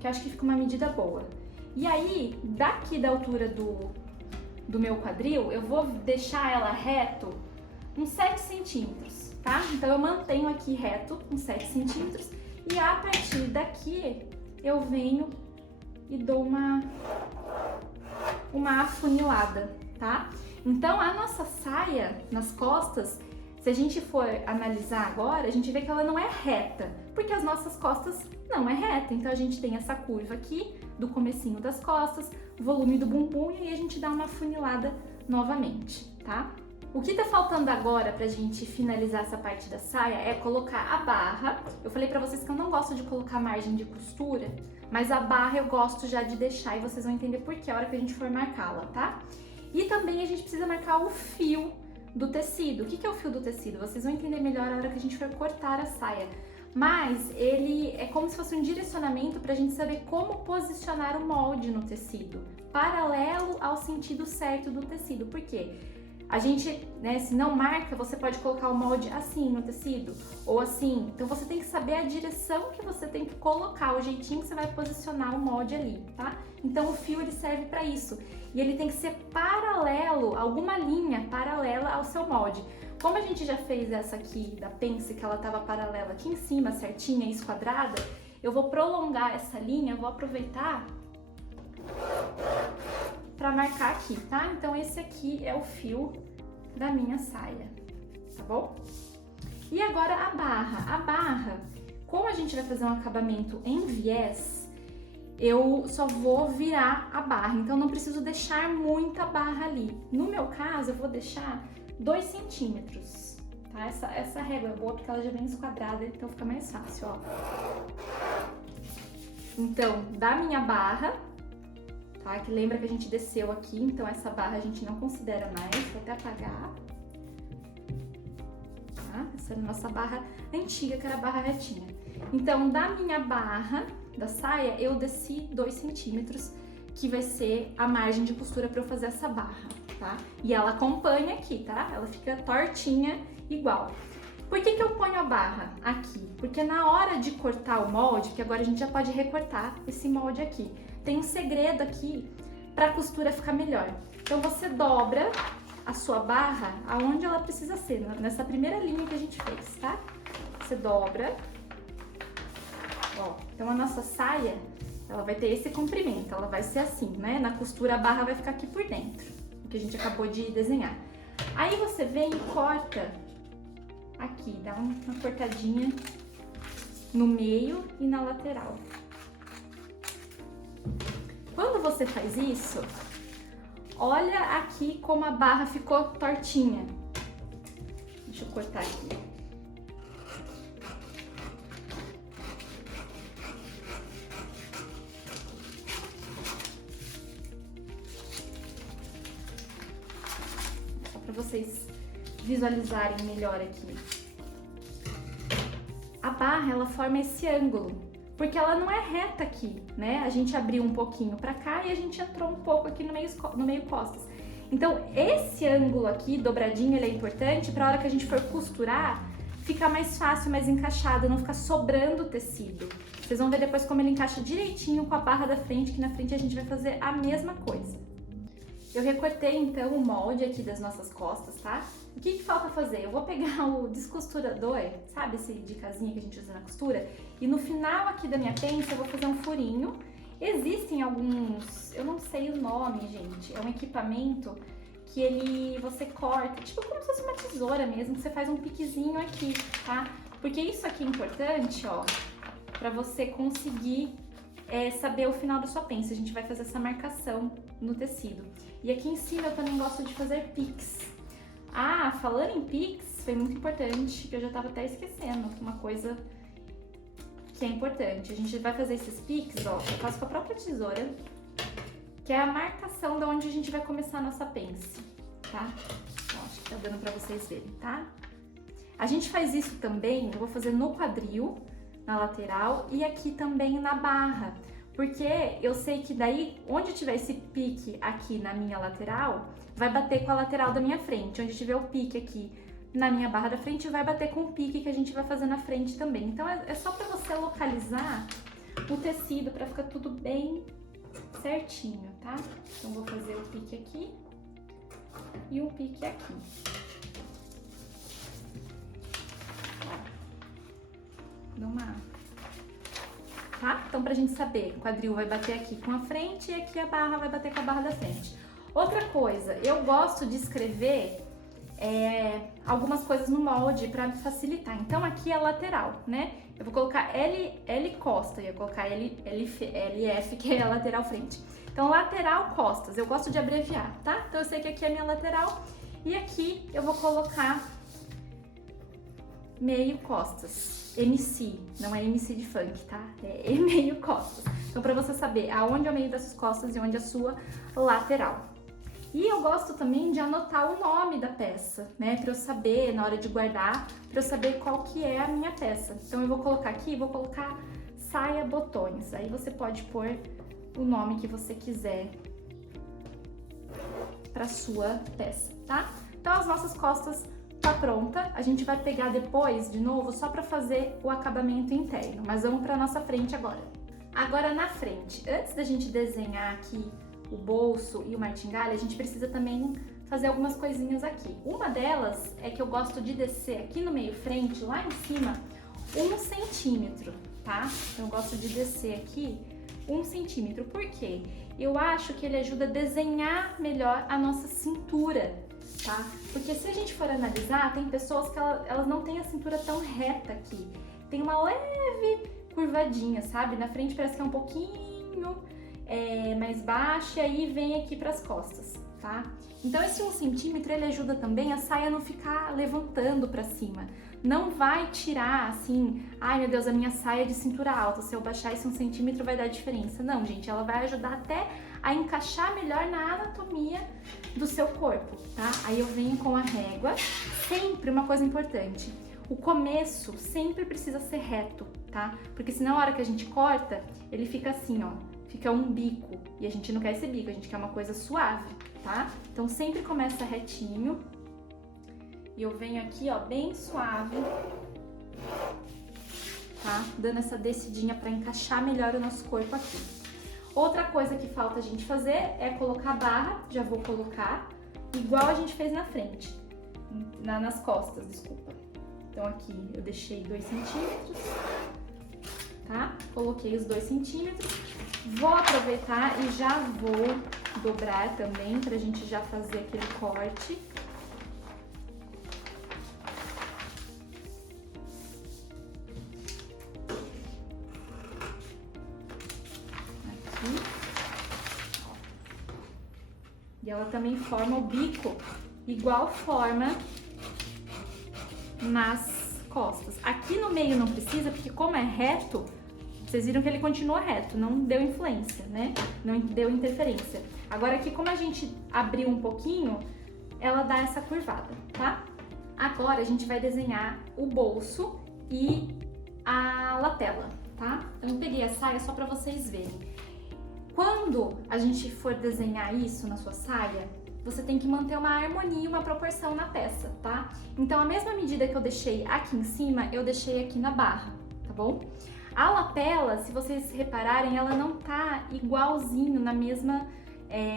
Que eu acho que fica uma medida boa. E aí, daqui da altura do meu quadril, eu vou deixar ela reto uns 7 centímetros, tá? Então eu mantenho aqui reto uns 7 centímetros e a partir daqui eu venho e dou uma afunilada, tá? Então a nossa saia nas costas, se a gente for analisar agora, a gente vê que ela não é reta, porque as nossas costas não é reta. Então a gente tem essa curva aqui do comecinho das costas, volume do bumbum e aí a gente dá uma afunilada novamente, tá? O que tá faltando agora pra gente finalizar essa parte da saia é colocar a barra. Eu falei pra vocês que eu não gosto de colocar margem de costura, mas a barra eu gosto já de deixar e vocês vão entender por que a hora que a gente for marcá-la, tá? E também a gente precisa marcar o fio do tecido. O que é o fio do tecido? Vocês vão entender melhor a hora que a gente for cortar a saia. Mas ele é como se fosse um direcionamento pra gente saber como posicionar o molde no tecido, paralelo ao sentido certo do tecido. Por quê? A gente, né, se não marca, você pode colocar o molde assim no tecido, ou assim. Então você tem que saber a direção que você tem que colocar, o jeitinho que você vai posicionar o molde ali, tá? Então o fio ele serve para isso. E ele tem que ser paralelo, alguma linha paralela ao seu molde. Como a gente já fez essa aqui da pence, que ela tava paralela aqui em cima, certinha, esquadrada, eu vou prolongar essa linha, eu vou aproveitar para marcar aqui, tá? Então esse aqui é o fio da minha saia, tá bom? E agora a barra. A barra, como a gente vai fazer um acabamento em viés, eu só vou virar a barra, então não preciso deixar muita barra ali. No meu caso, eu vou deixar 2 centímetros, tá? Essa régua é boa porque ela já vem esquadrada, então fica mais fácil, ó. Então, da minha barra, tá? Que lembra que a gente desceu aqui, então essa barra a gente não considera mais, vou até apagar. Tá? Essa é a nossa barra antiga, que era a barra retinha. Então, da minha barra da saia, eu desci 2 centímetros, que vai ser a margem de costura para eu fazer essa barra, tá? E ela acompanha aqui, tá? Ela fica tortinha igual. Por que eu ponho a barra aqui? Porque na hora de cortar o molde, que agora a gente já pode recortar esse molde aqui, tem um segredo aqui para a costura ficar melhor. Então você dobra a sua barra aonde ela precisa ser, nessa primeira linha que a gente fez, tá? Você dobra. Ó, então a nossa saia, ela vai ter esse comprimento, ela vai ser assim, né? Na costura a barra vai ficar aqui por dentro, o que a gente acabou de desenhar. Aí você vem e corta aqui, dá uma cortadinha no meio e na lateral. Quando você faz isso, olha aqui como a barra ficou tortinha. Deixa eu cortar aqui. para vocês visualizarem melhor aqui. A barra, ela forma esse ângulo, porque ela não é reta aqui, né? A gente abriu um pouquinho para cá e a gente entrou um pouco aqui no meio costas. Então, esse ângulo aqui, dobradinho, ele é importante para a hora que a gente for costurar, ficar mais fácil, mais encaixado, não ficar sobrando o tecido. Vocês vão ver depois como ele encaixa direitinho com a barra da frente, que na frente a gente vai fazer a mesma coisa. Eu recortei então o molde aqui das nossas costas, tá? O que falta fazer? Eu vou pegar o descosturador, sabe esse de casinha que a gente usa na costura? E no final aqui da minha pence eu vou fazer um furinho. Existem alguns, eu não sei o nome, gente, é um equipamento que você corta, tipo como se fosse uma tesoura mesmo, que você faz um piquezinho aqui, tá? Porque isso aqui é importante, ó, pra você conseguir saber o final da sua pence. A gente vai fazer essa marcação no tecido. E aqui em cima eu também gosto de fazer piques. Ah, falando em piques, foi muito importante, que eu já tava até esquecendo, uma coisa que é importante. A gente vai fazer esses piques, ó, eu faço com a própria tesoura, que é a marcação de onde a gente vai começar a nossa pence, tá? Ó, acho que tá dando pra vocês verem, tá? A gente faz isso também, eu vou fazer no quadril, na lateral e aqui também na barra, porque eu sei que daí, onde tiver esse pique aqui na minha lateral, vai bater com a lateral da minha frente. Onde tiver o pique aqui na minha barra da frente, vai bater com o pique que a gente vai fazer na frente também. Então é só pra você localizar o tecido pra ficar tudo bem certinho, tá? Então vou fazer o pique aqui e o pique aqui. Tá? Então, pra gente saber, o quadril vai bater aqui com a frente e aqui a barra vai bater com a barra da frente. Outra coisa, eu gosto de escrever algumas coisas no molde pra facilitar. Então, aqui é a lateral, né? Eu vou colocar L costa, eu ia colocar LF, que é a lateral frente. Então, lateral costas, eu gosto de abreviar, tá? Então, eu sei que aqui é a minha lateral e aqui eu vou colocar meio costas. MC, não é MC de funk, tá? É meio costas. Então, pra você saber aonde é o meio das suas costas e onde é a sua lateral. E eu gosto também de anotar o nome da peça, né? Pra eu saber, na hora de guardar, pra eu saber qual que é a minha peça. Então, eu vou colocar aqui, vou colocar saia botões. Aí você pode pôr o nome que você quiser pra sua peça, tá? Então, as nossas costas tá pronta, a gente vai pegar depois de novo só para fazer o acabamento interno, mas vamos para nossa frente agora. Agora na frente, antes da gente desenhar aqui o bolso e o martingale, a gente precisa também fazer algumas coisinhas aqui. Uma delas é que eu gosto de descer aqui no meio frente, lá em cima, 1 centímetro, tá? Então eu gosto de descer aqui 1 centímetro, por quê? Eu acho que ele ajuda a desenhar melhor a nossa cintura, tá? Porque se a gente for analisar, tem pessoas que elas não têm a cintura tão reta aqui. Tem uma leve curvadinha, sabe? Na frente parece que é um pouquinho mais baixa e aí vem aqui pras costas, tá? Então esse 1 centímetro ele ajuda também a saia não ficar levantando pra cima. Não vai tirar assim, ai meu Deus, a minha saia é de cintura alta, se eu baixar esse 1 centímetro vai dar diferença. Não, gente, ela vai ajudar até a encaixar melhor na anatomia do seu corpo, tá? Aí eu venho com a régua, sempre uma coisa importante, o começo sempre precisa ser reto, tá? Porque senão a hora que a gente corta, ele fica assim, ó, fica um bico, e a gente não quer esse bico, a gente quer uma coisa suave, tá? Então sempre começa retinho, e eu venho aqui, ó, bem suave, tá? Dando essa descidinha pra encaixar melhor o nosso corpo aqui. Outra coisa que falta a gente fazer é colocar a barra, já vou colocar, igual a gente fez na frente, nas costas, desculpa. Então aqui eu deixei 2 centímetros, tá? Coloquei os 2 centímetros. Vou aproveitar e já vou dobrar também, pra gente já fazer aquele corte. E ela também forma o bico, igual forma nas costas. Aqui no meio não precisa, porque como é reto, vocês viram que ele continua reto, não deu influência, né? Não deu interferência. Agora aqui, como a gente abriu um pouquinho, ela dá essa curvada, tá? Agora a gente vai desenhar o bolso e a lapela, tá? Eu peguei a saia só pra vocês verem. Quando a gente for desenhar isso na sua saia, você tem que manter uma harmonia, uma proporção na peça, tá? Então a mesma medida que eu deixei aqui em cima, eu deixei aqui na barra, tá bom? A lapela, se vocês repararem, ela não tá igualzinho na mesma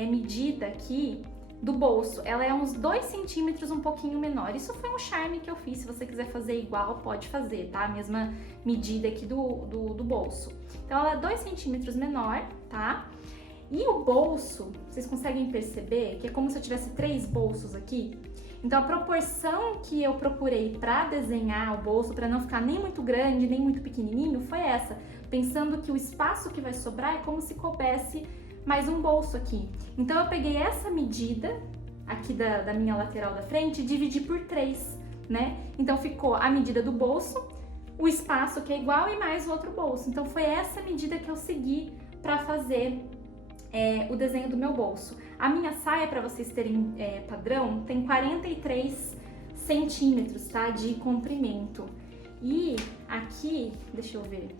medida aqui do bolso. Ela é uns 2 centímetros um pouquinho menor. Isso foi um charme que eu fiz. Se você quiser fazer igual, pode fazer, tá? A mesma medida aqui do bolso. Então ela é 2 centímetros menor, tá? E o bolso, vocês conseguem perceber que é como se eu tivesse 3 bolsos aqui? Então a proporção que eu procurei para desenhar o bolso, para não ficar nem muito grande, nem muito pequenininho, foi essa. Pensando que o espaço que vai sobrar é como se coubesse mais um bolso aqui. Então eu peguei essa medida aqui da minha lateral da frente e dividi por 3, né? Então ficou a medida do bolso, o espaço que é igual e mais o outro bolso. Então foi essa medida que eu segui para fazer o desenho do meu bolso. A minha saia, para vocês terem padrão, tem 43 centímetros, tá? De comprimento. E aqui, deixa eu ver,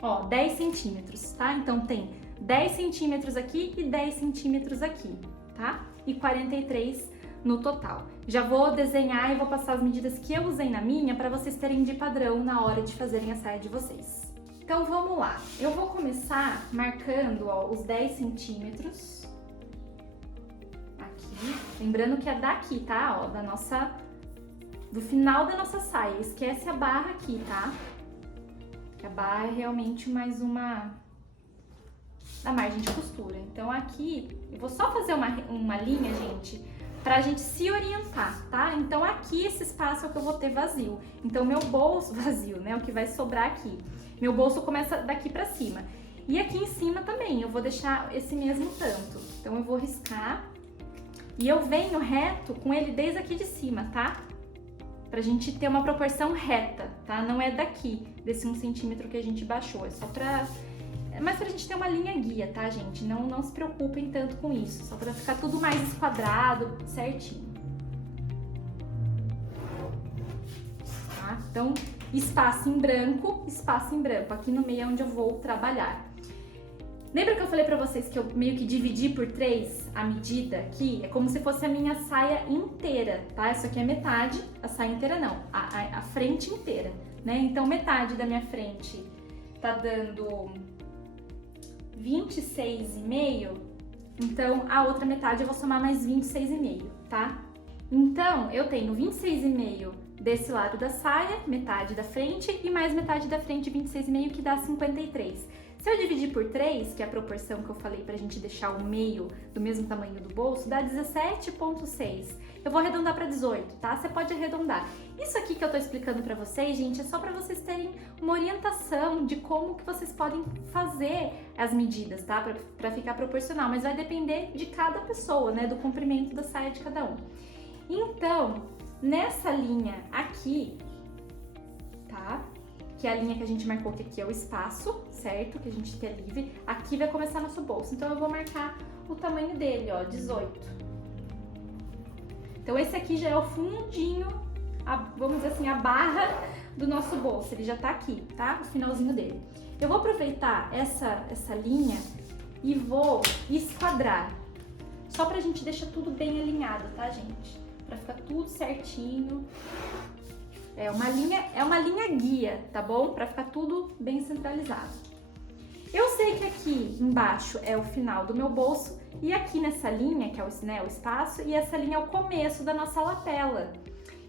ó, 10 centímetros, tá? Então tem 10 centímetros aqui e 10 centímetros aqui, tá? E 43 no total. Já vou desenhar e vou passar as medidas que eu usei na minha para vocês terem de padrão na hora de fazerem a saia de vocês. Então vamos lá, eu vou começar marcando, ó, os 10 centímetros aqui, lembrando que é daqui, tá? Ó, do final da nossa saia, esquece a barra aqui, tá? A barra é realmente mais uma da margem de costura. Então aqui, eu vou só fazer uma linha, gente, pra gente se orientar, tá? Então aqui esse espaço é o que eu vou ter vazio. Então meu bolso vazio, né? O que vai sobrar aqui. Meu bolso começa daqui pra cima. E aqui em cima também, eu vou deixar esse mesmo tanto. Então eu vou riscar e eu venho reto com ele desde aqui de cima, tá? Pra gente ter uma proporção reta, tá? Não é daqui, desse 1 centímetro que a gente baixou, é só mas pra gente ter uma linha guia, tá, gente? Não se preocupem tanto com isso, só pra ficar tudo mais esquadrado, certinho. Tá? Então, espaço em branco, aqui no meio é onde eu vou trabalhar. Lembra que eu falei pra vocês que eu meio que dividi por 3 a medida aqui? É como se fosse a minha saia inteira, tá? Isso aqui é metade, a saia inteira não, a frente inteira, né? Então, metade da minha frente tá dando 26,5, então a outra metade eu vou somar mais 26,5, tá? Então, eu tenho 26,5 desse lado da saia, metade da frente, e mais metade da frente, 26,5, que dá 53. Se eu dividir por 3, que é a proporção que eu falei pra gente deixar o meio do mesmo tamanho do bolso, dá 17,6. Eu vou arredondar pra 18, tá? Você pode arredondar. Isso aqui que eu tô explicando pra vocês, gente, é só pra vocês terem uma orientação de como que vocês podem fazer as medidas, tá? Pra ficar proporcional, mas vai depender de cada pessoa, né? Do comprimento da saia de cada um. Então, nessa linha aqui, tá? Que é a linha que a gente marcou, que aqui é o espaço, certo? Que a gente quer livre. Aqui vai começar nosso bolso. Então, eu vou marcar o tamanho dele, ó, 18. Então, esse aqui já é o fundinho, vamos dizer assim, a barra do nosso bolso. Ele já tá aqui, tá? O finalzinho dele. Eu vou aproveitar essa linha e vou esquadrar. Só pra gente deixar tudo bem alinhado, tá, gente? Pra ficar tudo certinho. É uma linha guia, tá bom? Pra ficar tudo bem centralizado. Eu sei que aqui embaixo é o final do meu bolso e aqui nessa linha, que é o espaço, e essa linha é o começo da nossa lapela.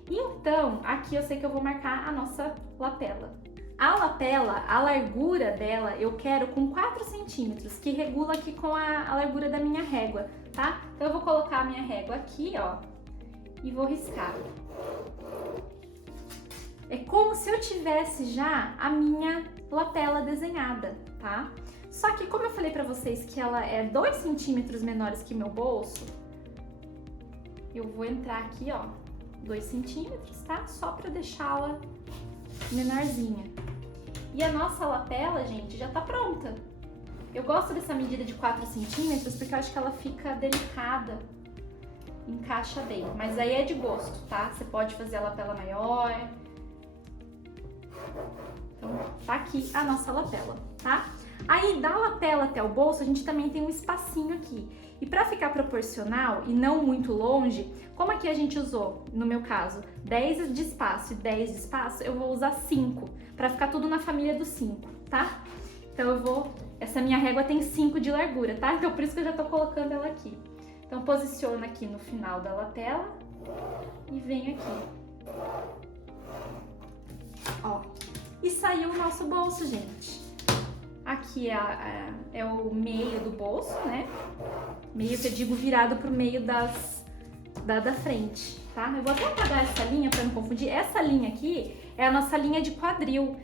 Então, aqui eu sei que eu vou marcar a nossa lapela. A lapela, a largura dela, eu quero com 4 centímetros, que regula aqui com a largura da minha régua, tá? Então eu vou colocar a minha régua aqui, ó, e vou riscar. É como se eu tivesse já a minha lapela desenhada, tá? Só que como eu falei pra vocês que ela é 2 centímetros menores que meu bolso, eu vou entrar aqui, ó, 2 centímetros, tá? Só pra deixá-la menorzinha. E a nossa lapela, gente, já tá pronta. Eu gosto dessa medida de 4 centímetros porque eu acho que ela fica delicada. encaixa bem. Mas aí é de gosto, tá? Você pode fazer a lapela maior. Então, tá aqui a nossa lapela, tá? Aí, da lapela até o bolso, a gente também tem um espacinho aqui. E pra ficar proporcional e não muito longe, como aqui a gente usou, no meu caso, 10 de espaço e 10 de espaço, eu vou usar 5, pra ficar tudo na família dos 5, tá? Então essa minha régua tem 5 de largura, tá? Então por isso que eu já tô colocando ela aqui. Então posiciona aqui no final da lapela e vem aqui. Ó, e saiu o nosso bolso, gente. Aqui é o meio do bolso, né? Meio que eu digo virado pro meio da frente, tá? Eu vou até apagar essa linha pra não confundir. Essa linha aqui é a nossa linha de quadril.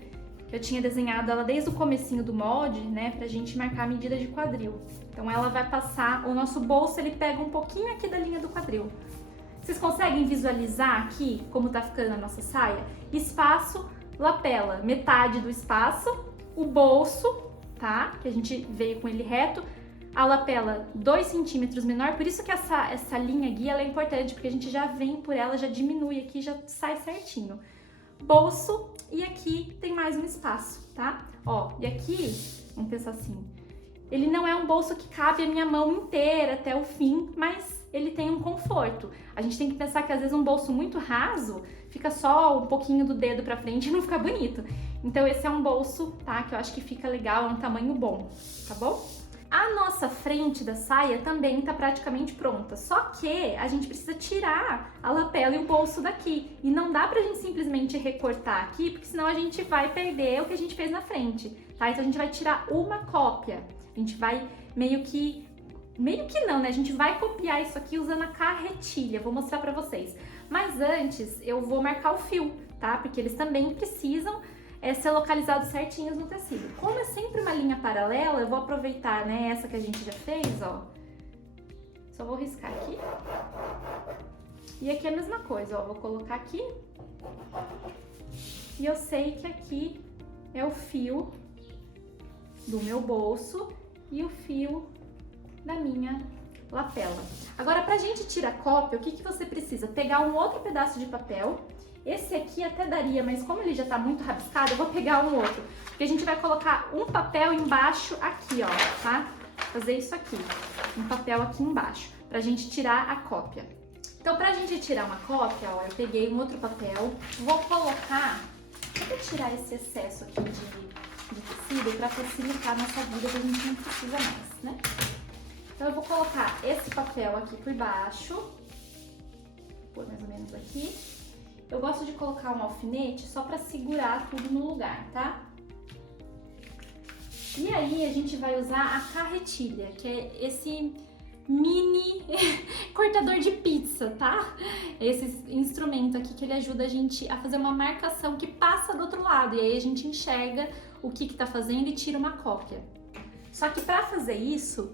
Eu tinha desenhado ela desde o comecinho do molde, né? Pra gente marcar a medida de quadril. Então ela vai passar, o nosso bolso ele pega um pouquinho aqui da linha do quadril. Vocês conseguem visualizar aqui como tá ficando a nossa saia? Espaço, lapela, metade do espaço, o bolso, tá? Que a gente veio com ele reto, a lapela 2 centímetros menor, por isso que essa linha guia ela é importante, porque a gente já vem por ela, já diminui aqui, já sai certinho. Bolso, e aqui tem mais um espaço, tá? Ó, e aqui, vamos pensar assim, ele não é um bolso que cabe a minha mão inteira até o fim, mas ele tem um conforto. A gente tem que pensar que às vezes um bolso muito raso fica só um pouquinho do dedo pra frente e não fica bonito. Então esse é um bolso, tá? Que eu acho que fica legal, é um tamanho bom, tá bom? A nossa frente da saia também tá praticamente pronta, só que a gente precisa tirar a lapela e o bolso daqui. E não dá pra gente simplesmente recortar aqui, porque senão a gente vai perder o que a gente fez na frente, tá? Então a gente vai tirar uma cópia. A gente vai meio que não, né? A gente vai copiar isso aqui usando a carretilha, vou mostrar pra vocês. Mas antes eu vou marcar o fio, tá? Porque eles também precisam ser localizados certinhos no tecido. Como é sempre uma linha paralela, eu vou aproveitar, né, essa que a gente já fez, ó. Só vou riscar aqui. E aqui é a mesma coisa, ó, vou colocar aqui. E eu sei que aqui é o fio do meu bolso e o fio da minha lapela. Agora, pra gente tirar cópia, o que que você precisa? Pegar um outro pedaço de papel. Esse aqui até daria, mas como ele já tá muito rabiscado, eu vou pegar um outro. Porque a gente vai colocar um papel embaixo aqui, ó, tá? Fazer isso aqui, um papel aqui embaixo, pra gente tirar a cópia. Então, pra gente tirar uma cópia, ó, eu peguei um outro papel, vou colocar, vou tirar esse excesso aqui de tecido pra facilitar a nossa vida, que a gente não precisa mais, né? Então, eu vou colocar esse papel aqui por baixo, vou pôr mais ou menos aqui. Eu gosto de colocar um alfinete só pra segurar tudo no lugar, tá? E aí a gente vai usar a carretilha, que é esse mini cortador de pizza, tá? Esse instrumento aqui que ele ajuda a gente a fazer uma marcação que passa do outro lado. E aí a gente enxerga o que tá fazendo e tira uma cópia. Só que pra fazer isso,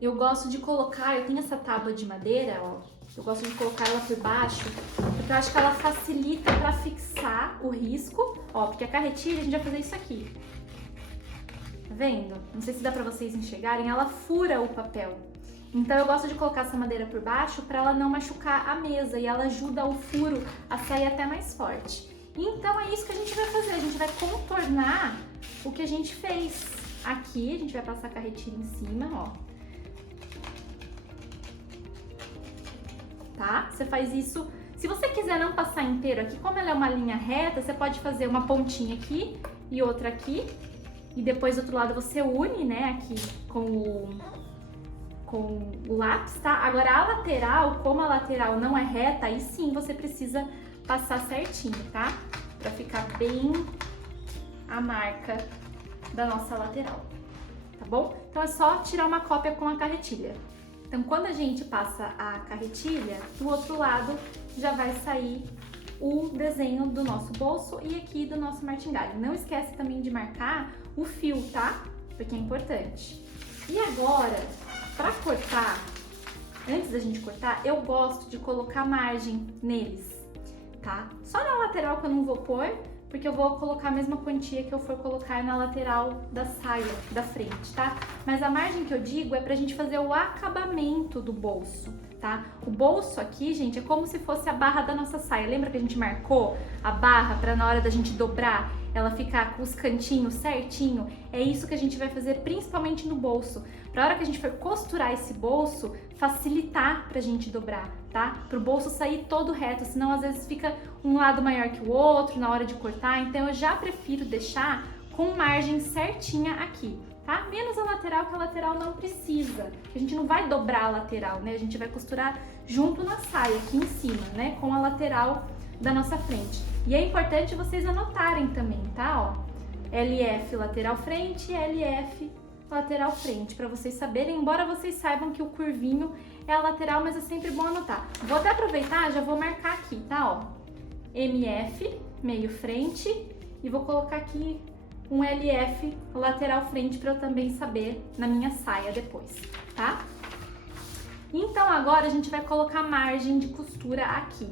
eu gosto de colocar, eu tenho essa tábua de madeira, ó. Eu gosto de colocar ela por baixo, porque eu acho que ela facilita para fixar o risco. Ó, porque a carretilha, a gente vai fazer isso aqui. Tá vendo? Não sei se dá para vocês enxergarem, ela fura o papel. Então eu gosto de colocar essa madeira por baixo para ela não machucar a mesa e ela ajuda o furo a sair até mais forte. Então é isso que a gente vai fazer, a gente vai contornar o que a gente fez aqui, a gente vai passar a carretilha em cima, ó. Tá? Você faz isso, se você quiser não passar inteiro aqui, como ela é uma linha reta, você pode fazer uma pontinha aqui e outra aqui, e depois do outro lado você une, né, aqui com o lápis, tá? Agora a lateral, como a lateral não é reta, aí sim você precisa passar certinho, tá? Pra ficar bem a marca da nossa lateral, tá bom? Então é só tirar uma cópia com a carretilha. Então, quando a gente passa a carretilha, do outro lado já vai sair o desenho do nosso bolso e aqui do nosso martingale. Não esquece também de marcar o fio, tá? Porque é importante. E agora, para cortar, antes da gente cortar, eu gosto de colocar margem neles, tá? Só na lateral que eu não vou pôr, porque eu vou colocar a mesma quantia que eu for colocar na lateral da saia da frente, tá? Mas a margem que eu digo é pra gente fazer o acabamento do bolso, tá? O bolso aqui, gente, é como se fosse a barra da nossa saia. Lembra que a gente marcou a barra pra na hora da gente dobrar ela ficar com os cantinhos certinho? É isso que a gente vai fazer principalmente no bolso. Pra hora que a gente for costurar esse bolso, facilitar pra gente dobrar, tá? Pro bolso sair todo reto, senão às vezes fica um lado maior que o outro na hora de cortar. Então eu já prefiro deixar com margem certinha aqui, tá? Menos a lateral, que a lateral não precisa. A gente não vai dobrar a lateral, né? A gente vai costurar junto na saia, aqui em cima, né? Com a lateral da nossa frente. E é importante vocês anotarem também, tá? Ó, LF lateral frente e LF lateral frente, para vocês saberem, embora vocês saibam que o curvinho é a lateral, mas é sempre bom anotar. Vou até aproveitar, já vou marcar aqui, tá? Ó, MF, meio frente, e vou colocar aqui um LF lateral frente para eu também saber na minha saia depois, tá? Então agora a gente vai colocar margem de costura aqui.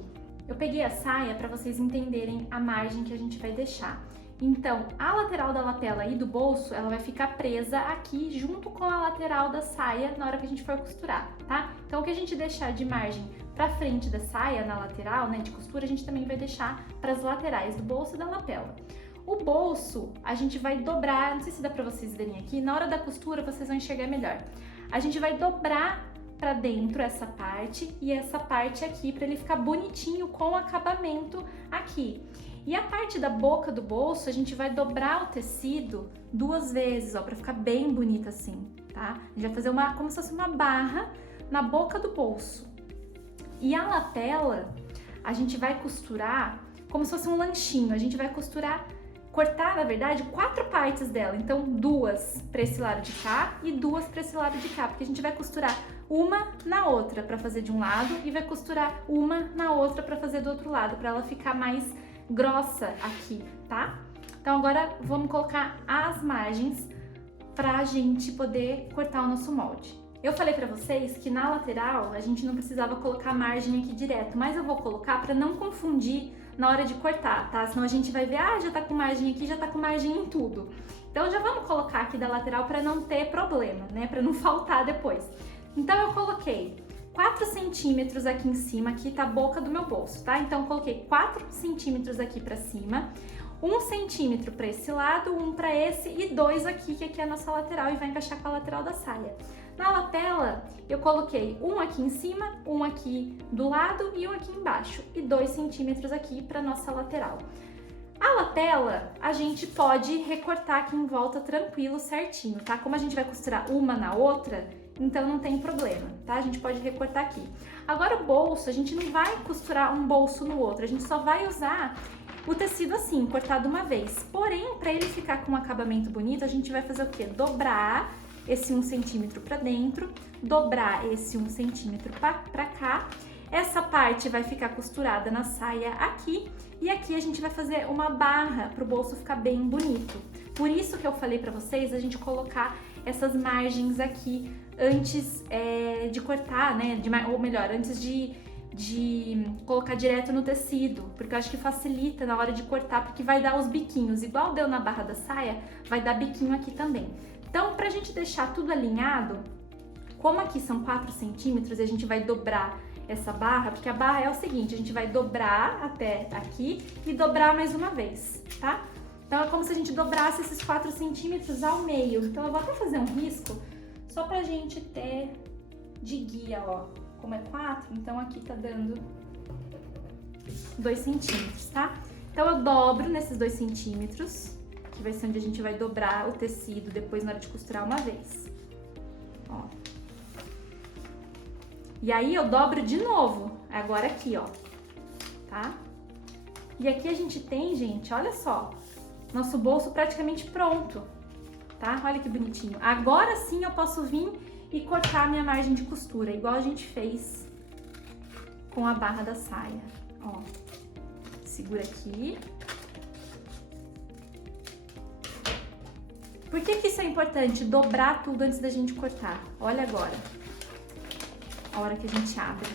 Eu peguei a saia para vocês entenderem a margem que a gente vai deixar. Então, a lateral da lapela e do bolso, ela vai ficar presa aqui junto com a lateral da saia na hora que a gente for costurar, tá? Então, o que a gente deixar de margem pra frente da saia, na lateral, né, de costura, a gente também vai deixar para as laterais do bolso e da lapela. O bolso, a gente vai dobrar, não sei se dá pra vocês verem aqui, na hora da costura vocês vão enxergar melhor. A gente vai dobrar para dentro essa parte e essa parte aqui para ele ficar bonitinho com o acabamento aqui. E a parte da boca do bolso, a gente vai dobrar o tecido 2 vezes, ó, para ficar bem bonita assim, tá? A gente vai fazer como se fosse uma barra na boca do bolso. E a lapela, a gente vai costurar como se fosse um lanchinho. A gente vai cortar, na verdade, 4 partes dela. Então, 2 para esse lado de cá e 2 para esse lado de cá, porque a gente vai costurar uma na outra para fazer de um lado e vai costurar uma na outra para fazer do outro lado, para ela ficar mais grossa aqui, tá? Então agora vamos colocar as margens pra gente poder cortar o nosso molde. Eu falei pra vocês que na lateral a gente não precisava colocar margem aqui direto, mas eu vou colocar pra não confundir na hora de cortar, tá? Senão a gente vai ver, já tá com margem aqui, já tá com margem em tudo. Então já vamos colocar aqui da lateral pra não ter problema, né? Pra não faltar depois. Então eu coloquei 4 centímetros aqui em cima, aqui tá a boca do meu bolso, tá? Então, coloquei 4 centímetros aqui pra cima, 1 centímetro pra esse lado, 1 pra esse e 2 aqui, que aqui é a nossa lateral e vai encaixar com a lateral da saia. Na lapela, eu coloquei 1 aqui em cima, 1 aqui do lado e 1 aqui embaixo e 2 centímetros aqui pra nossa lateral. A lapela, a gente pode recortar aqui em volta tranquilo, certinho, tá? Como a gente vai costurar uma na outra, então não tem problema, tá? A gente pode recortar aqui. Agora o bolso, a gente não vai costurar um bolso no outro, a gente só vai usar o tecido assim, cortado uma vez. Porém, para ele ficar com um acabamento bonito, a gente vai fazer o quê? Dobrar esse 1 centímetro para dentro, dobrar esse 1 centímetro para cá. Essa parte vai ficar costurada na saia aqui e aqui a gente vai fazer uma barra para o bolso ficar bem bonito. Por isso que eu falei para vocês a gente colocar essas margens aqui antes de cortar, né? Ou melhor, antes de colocar direto no tecido, porque eu acho que facilita na hora de cortar, porque vai dar os biquinhos, igual deu na barra da saia, vai dar biquinho aqui também. Então, pra gente deixar tudo alinhado, como aqui são 4 centímetros e a gente vai dobrar essa barra, porque a barra é o seguinte, a gente vai dobrar até aqui e dobrar mais uma vez, tá? Então, é como se a gente dobrasse esses 4 centímetros ao meio. Então, eu vou até fazer um risco, só pra gente ter de guia, ó. Como é 4, então aqui tá dando 2 centímetros, tá? Então, eu dobro nesses 2 centímetros, que vai ser onde a gente vai dobrar o tecido depois na hora de costurar uma vez. Ó. E aí, eu dobro de novo, agora aqui, ó, tá? E aqui a gente tem, gente, olha só, nosso bolso praticamente pronto, tá? Olha que bonitinho. Agora sim eu posso vir e cortar a minha margem de costura, igual a gente fez com a barra da saia, ó. Segura aqui. Por que que isso é importante? Dobrar tudo antes da gente cortar. Olha agora, a hora que a gente abre.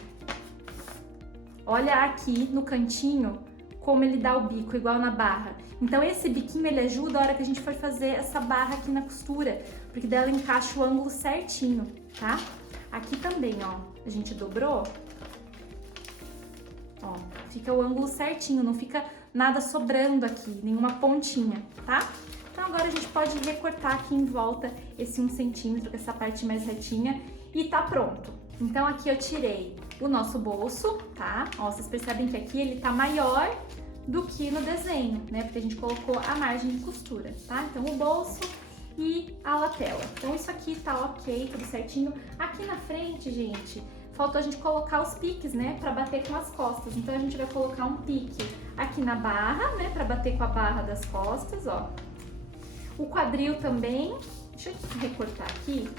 Olha aqui no cantinho como ele dá o bico, igual na barra. Então esse biquinho ele ajuda a hora que a gente for fazer essa barra aqui na costura, porque daí ela encaixa o ângulo certinho, tá? Aqui também, ó, a gente dobrou, ó, fica o ângulo certinho, não fica nada sobrando aqui, nenhuma pontinha, tá? Então agora a gente pode recortar aqui em volta esse 1 centímetro, com essa parte mais retinha, e tá pronto. Então aqui eu tirei o nosso bolso, tá? Ó, vocês percebem que aqui ele tá maior do que no desenho, né? Porque a gente colocou a margem de costura, tá? Então o bolso e a lapela. Então isso aqui tá ok, tudo certinho. Aqui na frente, gente, faltou a gente colocar os piques, né? Pra bater com as costas. Então a gente vai colocar um pique aqui na barra, né? Pra bater com a barra das costas, ó. O quadril também. Deixa eu recortar aqui.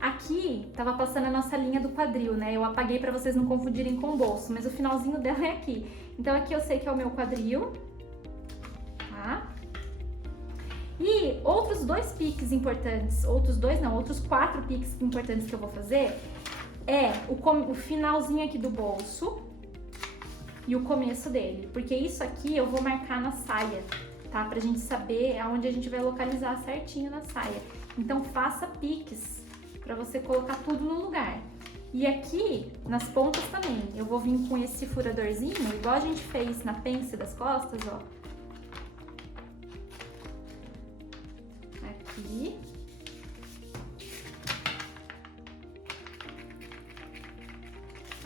Aqui tava passando a nossa linha do quadril, né? Eu apaguei pra vocês não confundirem com o bolso, mas o finalzinho dela é aqui. Então aqui eu sei que é o meu quadril, tá? E outros 2 piques importantes, outros 4 piques importantes que eu vou fazer é o finalzinho aqui do bolso e o começo dele, porque isso aqui eu vou marcar na saia, tá? Pra gente saber aonde a gente vai localizar certinho na saia. Então faça piques pra você colocar tudo no lugar. E aqui, nas pontas também, eu vou vir com esse furadorzinho, igual a gente fez na pence das costas, ó. Aqui.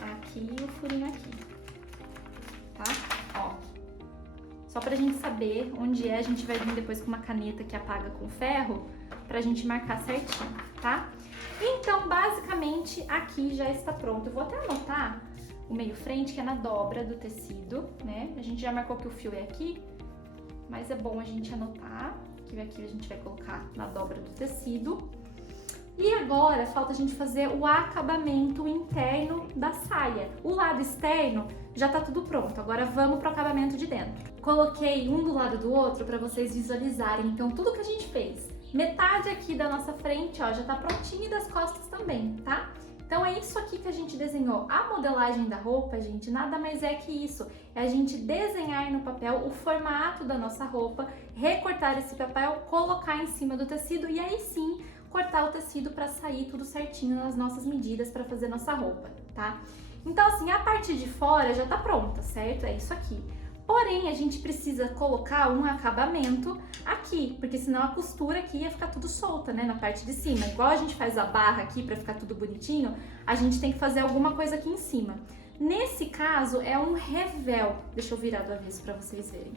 Aqui e o furinho aqui, tá? Ó. Só pra gente saber onde é, a gente vai vir depois com uma caneta que apaga com ferro, pra gente marcar certinho, tá? Então, basicamente, aqui já está pronto. Eu vou até anotar o meio frente, que é na dobra do tecido, né? A gente já marcou que o fio é aqui, mas é bom a gente anotar, que aqui a gente vai colocar na dobra do tecido. E agora, falta a gente fazer o acabamento interno da saia. O lado externo já tá tudo pronto, agora vamos pro acabamento de dentro. Coloquei um do lado do outro para vocês visualizarem, então, tudo que a gente fez. Metade aqui da nossa frente, ó, já tá prontinho e das costas também, tá? Então é isso aqui que a gente desenhou. A modelagem da roupa, gente, nada mais é que isso. É a gente desenhar no papel o formato da nossa roupa, recortar esse papel, colocar em cima do tecido e aí sim cortar o tecido para sair tudo certinho nas nossas medidas para fazer nossa roupa, tá? Então assim, a parte de fora já tá pronta, certo? É isso aqui. Porém, a gente precisa colocar um acabamento aqui, porque senão a costura aqui ia ficar tudo solta, né, na parte de cima. Igual a gente faz a barra aqui pra ficar tudo bonitinho, a gente tem que fazer alguma coisa aqui em cima. Nesse caso, é um revel. Deixa eu virar do avesso pra vocês verem.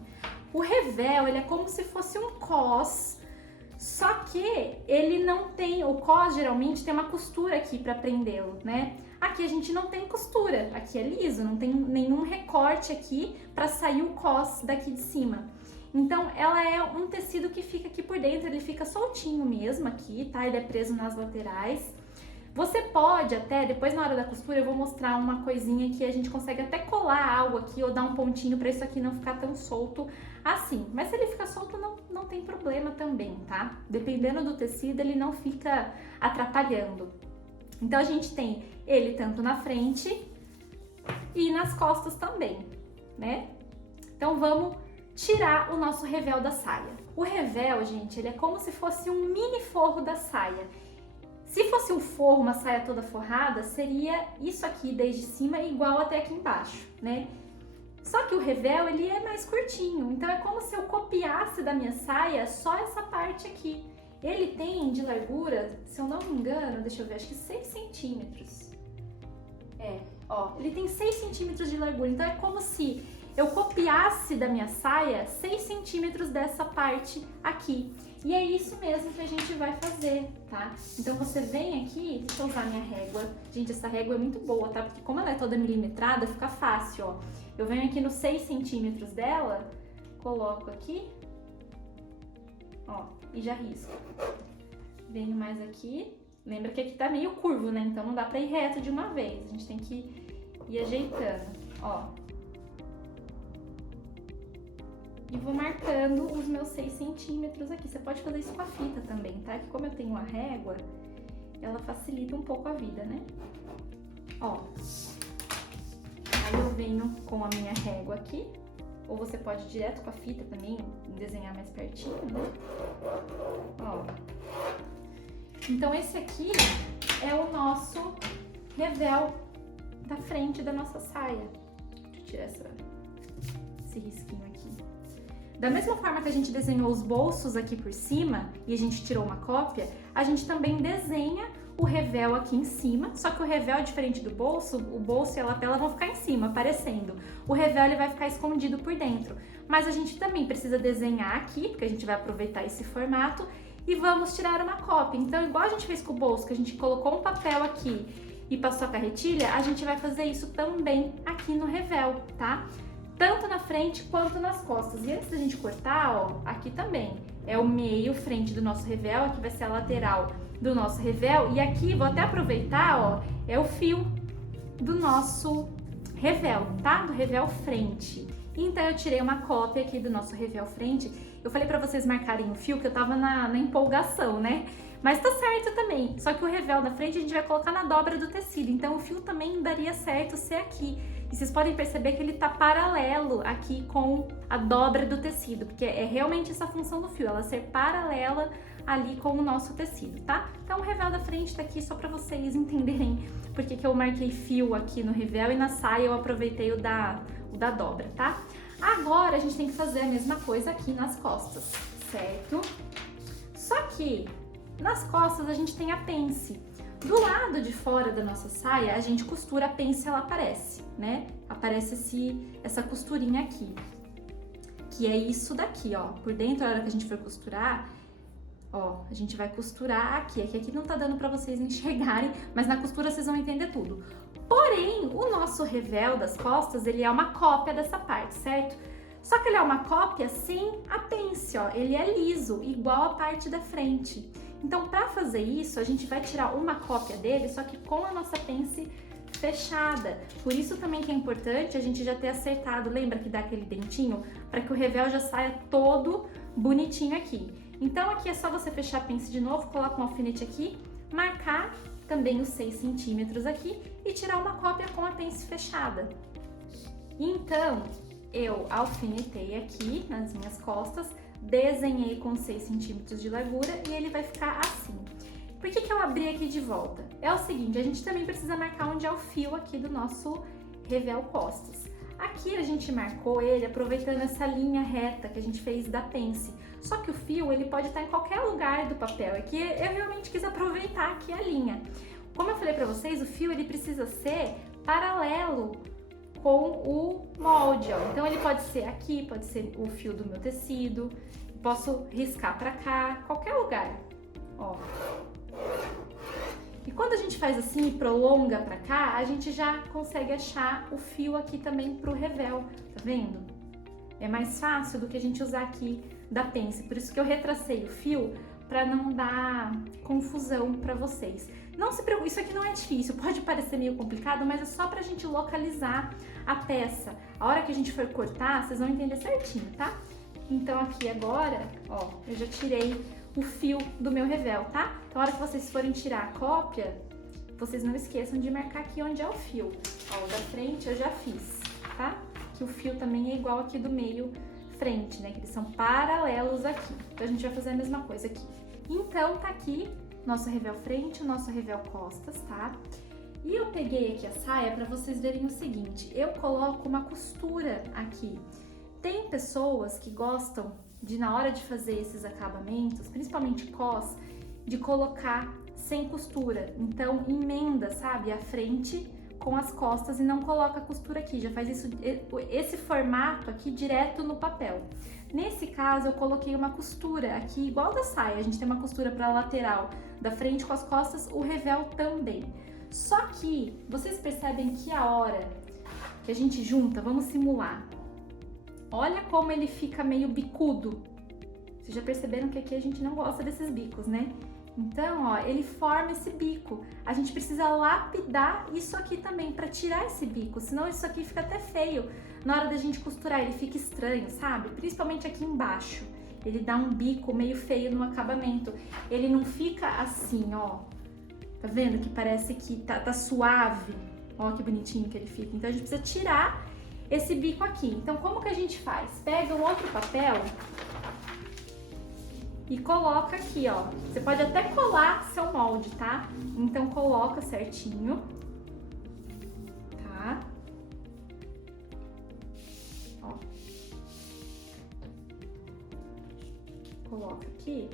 O revel, ele é como se fosse um cos, só que ele não tem, o cos geralmente tem uma costura aqui pra prendê-lo, né? Aqui a gente não tem costura, aqui é liso, não tem nenhum recorte aqui para sair o cos daqui de cima. Então ela é um tecido que fica aqui por dentro, ele fica soltinho mesmo aqui, tá? Ele é preso nas laterais. Você pode até, depois na hora da costura eu vou mostrar uma coisinha que a gente consegue até colar algo aqui ou dar um pontinho para isso aqui não ficar tão solto assim. Mas se ele ficar solto não tem problema também, tá? Dependendo do tecido ele não fica atrapalhando. Então a gente tem ele tanto na frente e nas costas também, né? Então vamos tirar o nosso revel da saia. O revel, gente, ele é como se fosse um mini forro da saia. Se fosse um forro, uma saia toda forrada, seria isso aqui desde cima igual até aqui embaixo, né? Só que o revel, ele é mais curtinho, então é como se eu copiasse da minha saia só essa parte aqui. Ele tem de largura, se eu não me engano, deixa eu ver, acho que 6 centímetros. É, ó, ele tem 6 centímetros de largura, então é como se eu copiasse da minha saia 6 centímetros dessa parte aqui. E é isso mesmo que a gente vai fazer, tá? Então você vem aqui, deixa eu usar minha régua. Gente, essa régua é muito boa, tá? Porque como ela é toda milimetrada, fica fácil, ó. Eu venho aqui nos 6 centímetros dela, coloco aqui, ó, e já risco. Venho mais aqui. Lembra que aqui tá meio curvo, né? Então não dá pra ir reto de uma vez. A gente tem que ir ajeitando, ó. E vou marcando os meus 6 centímetros aqui. Você pode fazer isso com a fita também, tá? Que como eu tenho a régua, ela facilita um pouco a vida, né? Ó. Aí eu venho com a minha régua aqui, ou você pode ir direto com a fita também, desenhar mais pertinho, né? Ó. Então esse aqui é o nosso revel da frente da nossa saia. Deixa eu tirar esse risquinho aqui. Da mesma forma que a gente desenhou os bolsos aqui por cima e a gente tirou uma cópia, a gente também desenha o revel aqui em cima, só que o revel é diferente do bolso, o bolso e a lapela vão ficar em cima, aparecendo. O revel ele vai ficar escondido por dentro. Mas a gente também precisa desenhar aqui, porque a gente vai aproveitar esse formato, e vamos tirar uma cópia. Então, igual a gente fez com o bolso, que a gente colocou um papel aqui e passou a carretilha, a gente vai fazer isso também aqui no revel, tá? Tanto na frente quanto nas costas. E antes da gente cortar, ó, aqui também é o meio frente do nosso revel, aqui vai ser a lateral do nosso revel. E aqui, vou até aproveitar, ó, é o fio do nosso revel, tá? Do revel frente. Então, eu tirei uma cópia aqui do nosso revel frente. Eu falei pra vocês marcarem o fio, que eu tava na empolgação, né? Mas tá certo também, só que o revel da frente a gente vai colocar na dobra do tecido, então o fio também daria certo ser aqui. E vocês podem perceber que ele tá paralelo aqui com a dobra do tecido, porque é realmente essa função do fio, ela ser paralela ali com o nosso tecido, tá? Então o revel da frente tá aqui só pra vocês entenderem porque que eu marquei fio aqui no revel e na saia eu aproveitei o da dobra, tá? Agora a gente tem que fazer a mesma coisa aqui nas costas, certo? Só que nas costas a gente tem a pence. Do lado de fora da nossa saia, a gente costura a pence, ela aparece, né? Aparece essa costurinha aqui, que é isso daqui, ó. Por dentro, a hora que a gente for costurar, ó, a gente vai costurar aqui. É que aqui não tá dando pra vocês enxergarem, mas na costura vocês vão entender tudo. Porém, o nosso revel das costas, ele é uma cópia dessa parte, certo? Só que ele é uma cópia sem a pence, ó. Ele é liso, igual a parte da frente. Então, para fazer isso, a gente vai tirar uma cópia dele, só que com a nossa pence fechada. Por isso também que é importante a gente já ter acertado, lembra que dá aquele dentinho? Para que o revel já saia todo bonitinho aqui. Então, aqui é só você fechar a pence de novo, coloca um alfinete aqui, marcar também os 6 centímetros aqui e tirar uma cópia com a pence fechada. Então, eu alfinetei aqui nas minhas costas, desenhei com 6 centímetros de largura e ele vai ficar assim. Por que eu abri aqui de volta? É o seguinte, a gente também precisa marcar onde é o fio aqui do nosso revel costas. Aqui a gente marcou ele aproveitando essa linha reta que a gente fez da pence. Só que o fio, ele pode estar em qualquer lugar do papel. Aqui eu realmente quis aproveitar aqui a linha. Como eu falei pra vocês, o fio ele precisa ser paralelo com o molde, ó. Então ele pode ser aqui, pode ser o fio do meu tecido, posso riscar pra cá, qualquer lugar, ó. E quando a gente faz assim e prolonga pra cá, a gente já consegue achar o fio aqui também pro revel, tá vendo? É mais fácil do que a gente usar aqui da pence, por isso que eu retracei o fio pra não dar confusão pra vocês. Não se preocupe, isso aqui não é difícil, pode parecer meio complicado, mas é só pra gente localizar a peça. A hora que a gente for cortar, vocês vão entender certinho, tá? Então aqui agora, ó, eu já tirei o fio do meu revel, tá? Então a hora que vocês forem tirar a cópia, vocês não esqueçam de marcar aqui onde é o fio. Ó, o da frente eu já fiz, tá? Que o fio também é igual aqui do meio frente, né? Que eles são paralelos aqui. Então a gente vai fazer a mesma coisa aqui. Então tá aqui nosso revel frente, o nosso revel costas, tá? E eu peguei aqui a saia para vocês verem o seguinte, eu coloco uma costura aqui. Tem pessoas que gostam de, na hora de fazer esses acabamentos, principalmente cós, de colocar sem costura. Então emenda, sabe, a frente com as costas e não coloca a costura aqui, já faz isso, esse formato aqui direto no papel. Nesse caso, eu coloquei uma costura aqui, igual da saia, a gente tem uma costura para a lateral da frente com as costas, o revel também. Só que vocês percebem que a hora que a gente junta, vamos simular, olha como ele fica meio bicudo. Vocês já perceberam que aqui a gente não gosta desses bicos, né? Então, ó, ele forma esse bico. A gente precisa lapidar isso aqui também para tirar esse bico, senão isso aqui fica até feio. Na hora da gente costurar, ele fica estranho, sabe? Principalmente aqui embaixo. Ele dá um bico meio feio no acabamento. Ele não fica assim, ó. Tá vendo que parece que tá suave? Ó que bonitinho que ele fica. Então a gente precisa tirar esse bico aqui. Então como que a gente faz? Pega um outro papel e coloca aqui, ó. Você pode até colar seu molde, tá? Então coloca certinho, tá? Ó. Coloca aqui.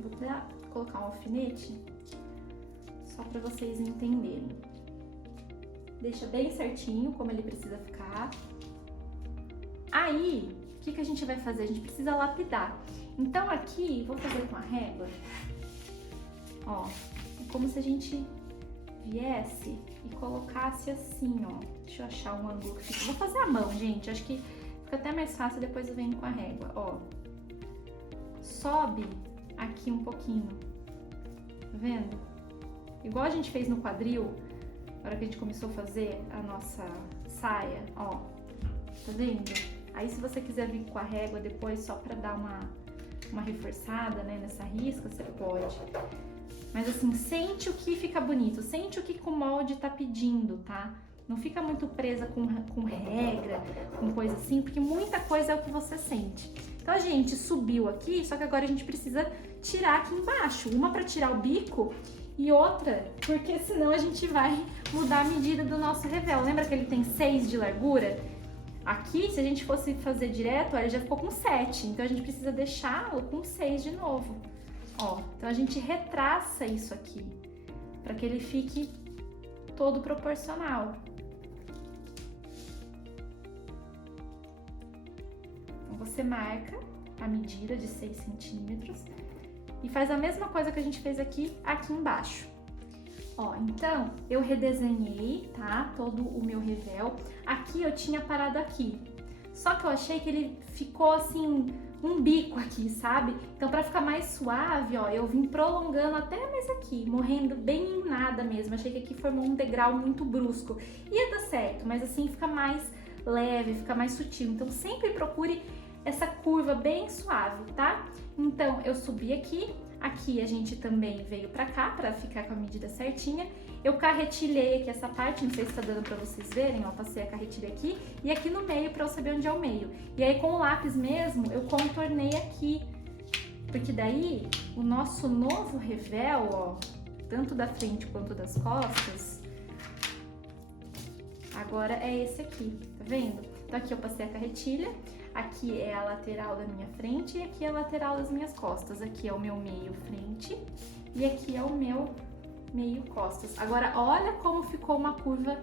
Vou até colocar um alfinete só para vocês entenderem. Deixa bem certinho como ele precisa ficar. Aí, o que a gente vai fazer? A gente precisa lapidar. Então aqui, vou fazer com a régua. Ó, é como se a gente viesse e colocasse assim, ó. Deixa eu achar um ângulo que fica. Vou fazer a mão, gente. Acho que fica até mais fácil, depois eu venho com a régua, ó. Sobe aqui um pouquinho. Tá vendo? Igual a gente fez no quadril, na hora que a gente começou a fazer a nossa saia, ó. Tá vendo? Aí se você quiser vir com a régua depois só pra dar uma reforçada, né, nessa risca, você pode. Mas assim, sente o que fica bonito, sente o que o molde tá pedindo, tá? Não fica muito presa com regra, com coisa assim, porque muita coisa é o que você sente. Então a gente subiu aqui, só que agora a gente precisa tirar aqui embaixo. Uma pra tirar o bico e outra, porque senão a gente vai mudar a medida do nosso revel. Lembra que ele tem 6 de largura? Aqui, se a gente fosse fazer direto, ele já ficou com 7. Então a gente precisa deixá-lo com 6 de novo. Ó, então a gente retraça isso aqui, para que ele fique todo proporcional. Então você marca a medida de 6 centímetros e faz a mesma coisa que a gente fez aqui embaixo. Ó, então eu redesenhei, tá? Todo o meu revel. Aqui eu tinha parado aqui. Só que eu achei que ele ficou assim, um bico aqui, sabe? Então pra ficar mais suave, ó, eu vim prolongando até mais aqui, morrendo bem em nada mesmo. Achei que aqui formou um degrau muito brusco. Ia dar certo, mas assim fica mais leve, fica mais sutil. Então sempre procure essa curva bem suave, tá? Então eu subi aqui. Aqui a gente também veio pra cá, pra ficar com a medida certinha. Eu carretilhei aqui essa parte, não sei se tá dando pra vocês verem, ó, passei a carretilha aqui. E aqui no meio, pra eu saber onde é o meio. E aí com o lápis mesmo, eu contornei aqui. Porque daí, o nosso novo revel, ó, tanto da frente quanto das costas, agora é esse aqui, tá vendo? Então aqui eu passei a carretilha. Aqui é a lateral da minha frente e aqui é a lateral das minhas costas. Aqui é o meu meio frente e aqui é o meu meio costas. Agora, olha como ficou uma curva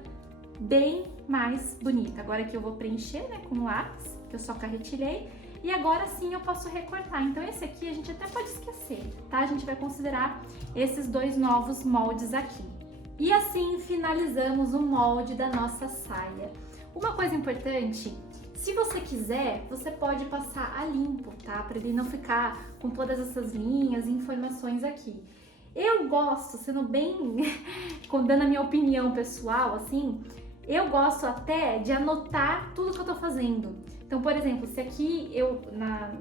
bem mais bonita. Agora aqui eu vou preencher, né, com lápis, que eu só carretilhei. E agora sim eu posso recortar. Então esse aqui a gente até pode esquecer, tá? A gente vai considerar esses 2 novos moldes aqui. E assim finalizamos o molde da nossa saia. Uma coisa importante, se você quiser, você pode passar a limpo, tá? Para ele não ficar com todas essas linhas e informações aqui. Eu gosto, sendo bem, dando a minha opinião pessoal, assim, eu gosto até de anotar tudo que eu tô fazendo. Então, por exemplo, se aqui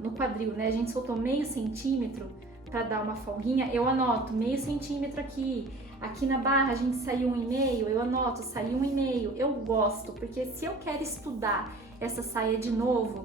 no quadril, né, a gente soltou meio centímetro para dar uma folguinha, eu anoto meio centímetro aqui. Aqui na barra a gente saiu 1,5, eu anoto, saiu 1,5. Eu gosto, porque se eu quero estudar essa saia de novo,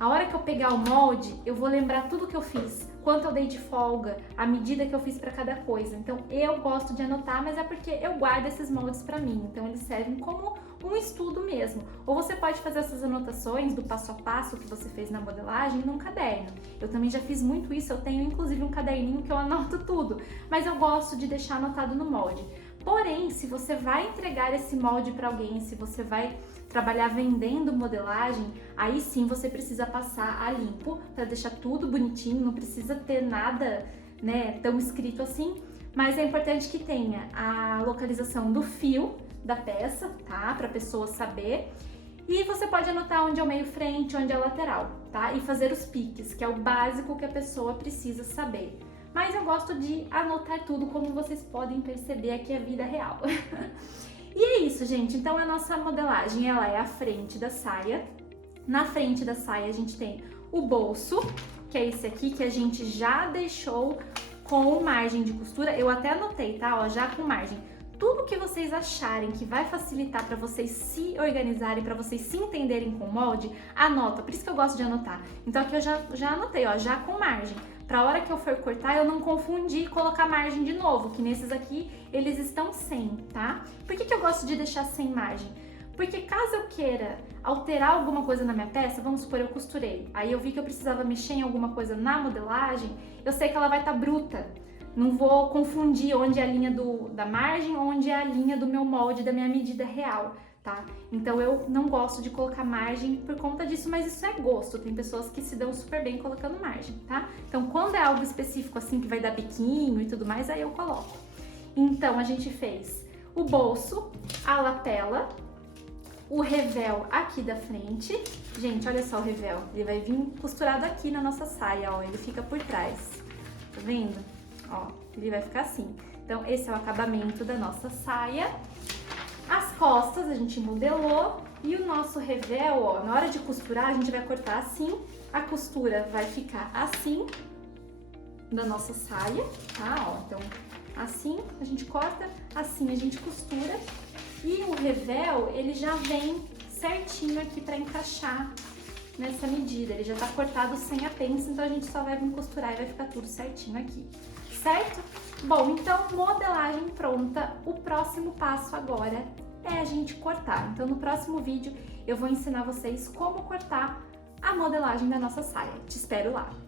a hora que eu pegar o molde, eu vou lembrar tudo que eu fiz, quanto eu dei de folga, a medida que eu fiz para cada coisa. Então eu gosto de anotar, mas é porque eu guardo esses moldes para mim, então eles servem como um estudo mesmo. Ou você pode fazer essas anotações do passo a passo que você fez na modelagem num caderno. Eu também já fiz muito isso, eu tenho inclusive um caderninho que eu anoto tudo, mas eu gosto de deixar anotado no molde. Porém, se você vai entregar esse molde para alguém, se você vai trabalhar vendendo modelagem, aí sim você precisa passar a limpo para deixar tudo bonitinho, não precisa ter nada, né, tão escrito assim, mas é importante que tenha a localização do fio da peça, tá, para a pessoa saber. E você pode anotar onde é o meio frente, onde é a lateral, tá? E fazer os piques, que é o básico que a pessoa precisa saber. Mas eu gosto de anotar tudo, como vocês podem perceber aqui a vida real. E é isso, gente. Então a nossa modelagem, ela é a frente da saia. Na frente da saia a gente tem o bolso, que é esse aqui, que a gente já deixou com margem de costura. Eu até anotei, tá? Ó, já com margem. Tudo que vocês acharem que vai facilitar para vocês se organizarem, para vocês se entenderem com o molde, anota. Por isso que eu gosto de anotar. Então aqui eu já anotei, ó, já com margem. Pra hora que eu for cortar, eu não confundir e colocar margem de novo, que nesses aqui eles estão sem, tá? Por que eu gosto de deixar sem margem? Porque caso eu queira alterar alguma coisa na minha peça, vamos supor, eu costurei, aí eu vi que eu precisava mexer em alguma coisa na modelagem, eu sei que ela vai estar bruta. Não vou confundir onde é a linha da margem, onde é a linha do meu molde, da minha medida real, tá? Então eu não gosto de colocar margem por conta disso, mas isso é gosto. Tem pessoas que se dão super bem colocando margem, tá? Então quando é algo específico assim, que vai dar biquinho e tudo mais, aí eu coloco. Então a gente fez o bolso, a lapela, o revel aqui da frente. Gente, olha só o revel, ele vai vir costurado aqui na nossa saia, ó, ele fica por trás, tá vendo? Ó, ele vai ficar assim. Então, esse é o acabamento da nossa saia. As costas a gente modelou e o nosso revel, ó, na hora de costurar a gente vai cortar assim. A costura vai ficar assim da nossa saia, tá? Ó, então, assim a gente corta, assim a gente costura. E o revel, ele já vem certinho aqui pra encaixar nessa medida. Ele já tá cortado sem a pence, então a gente só vai vir costurar e vai ficar tudo certinho aqui. Certo? Bom, então modelagem pronta. O próximo passo agora é a gente cortar. Então no próximo vídeo eu vou ensinar vocês como cortar a modelagem da nossa saia. Te espero lá!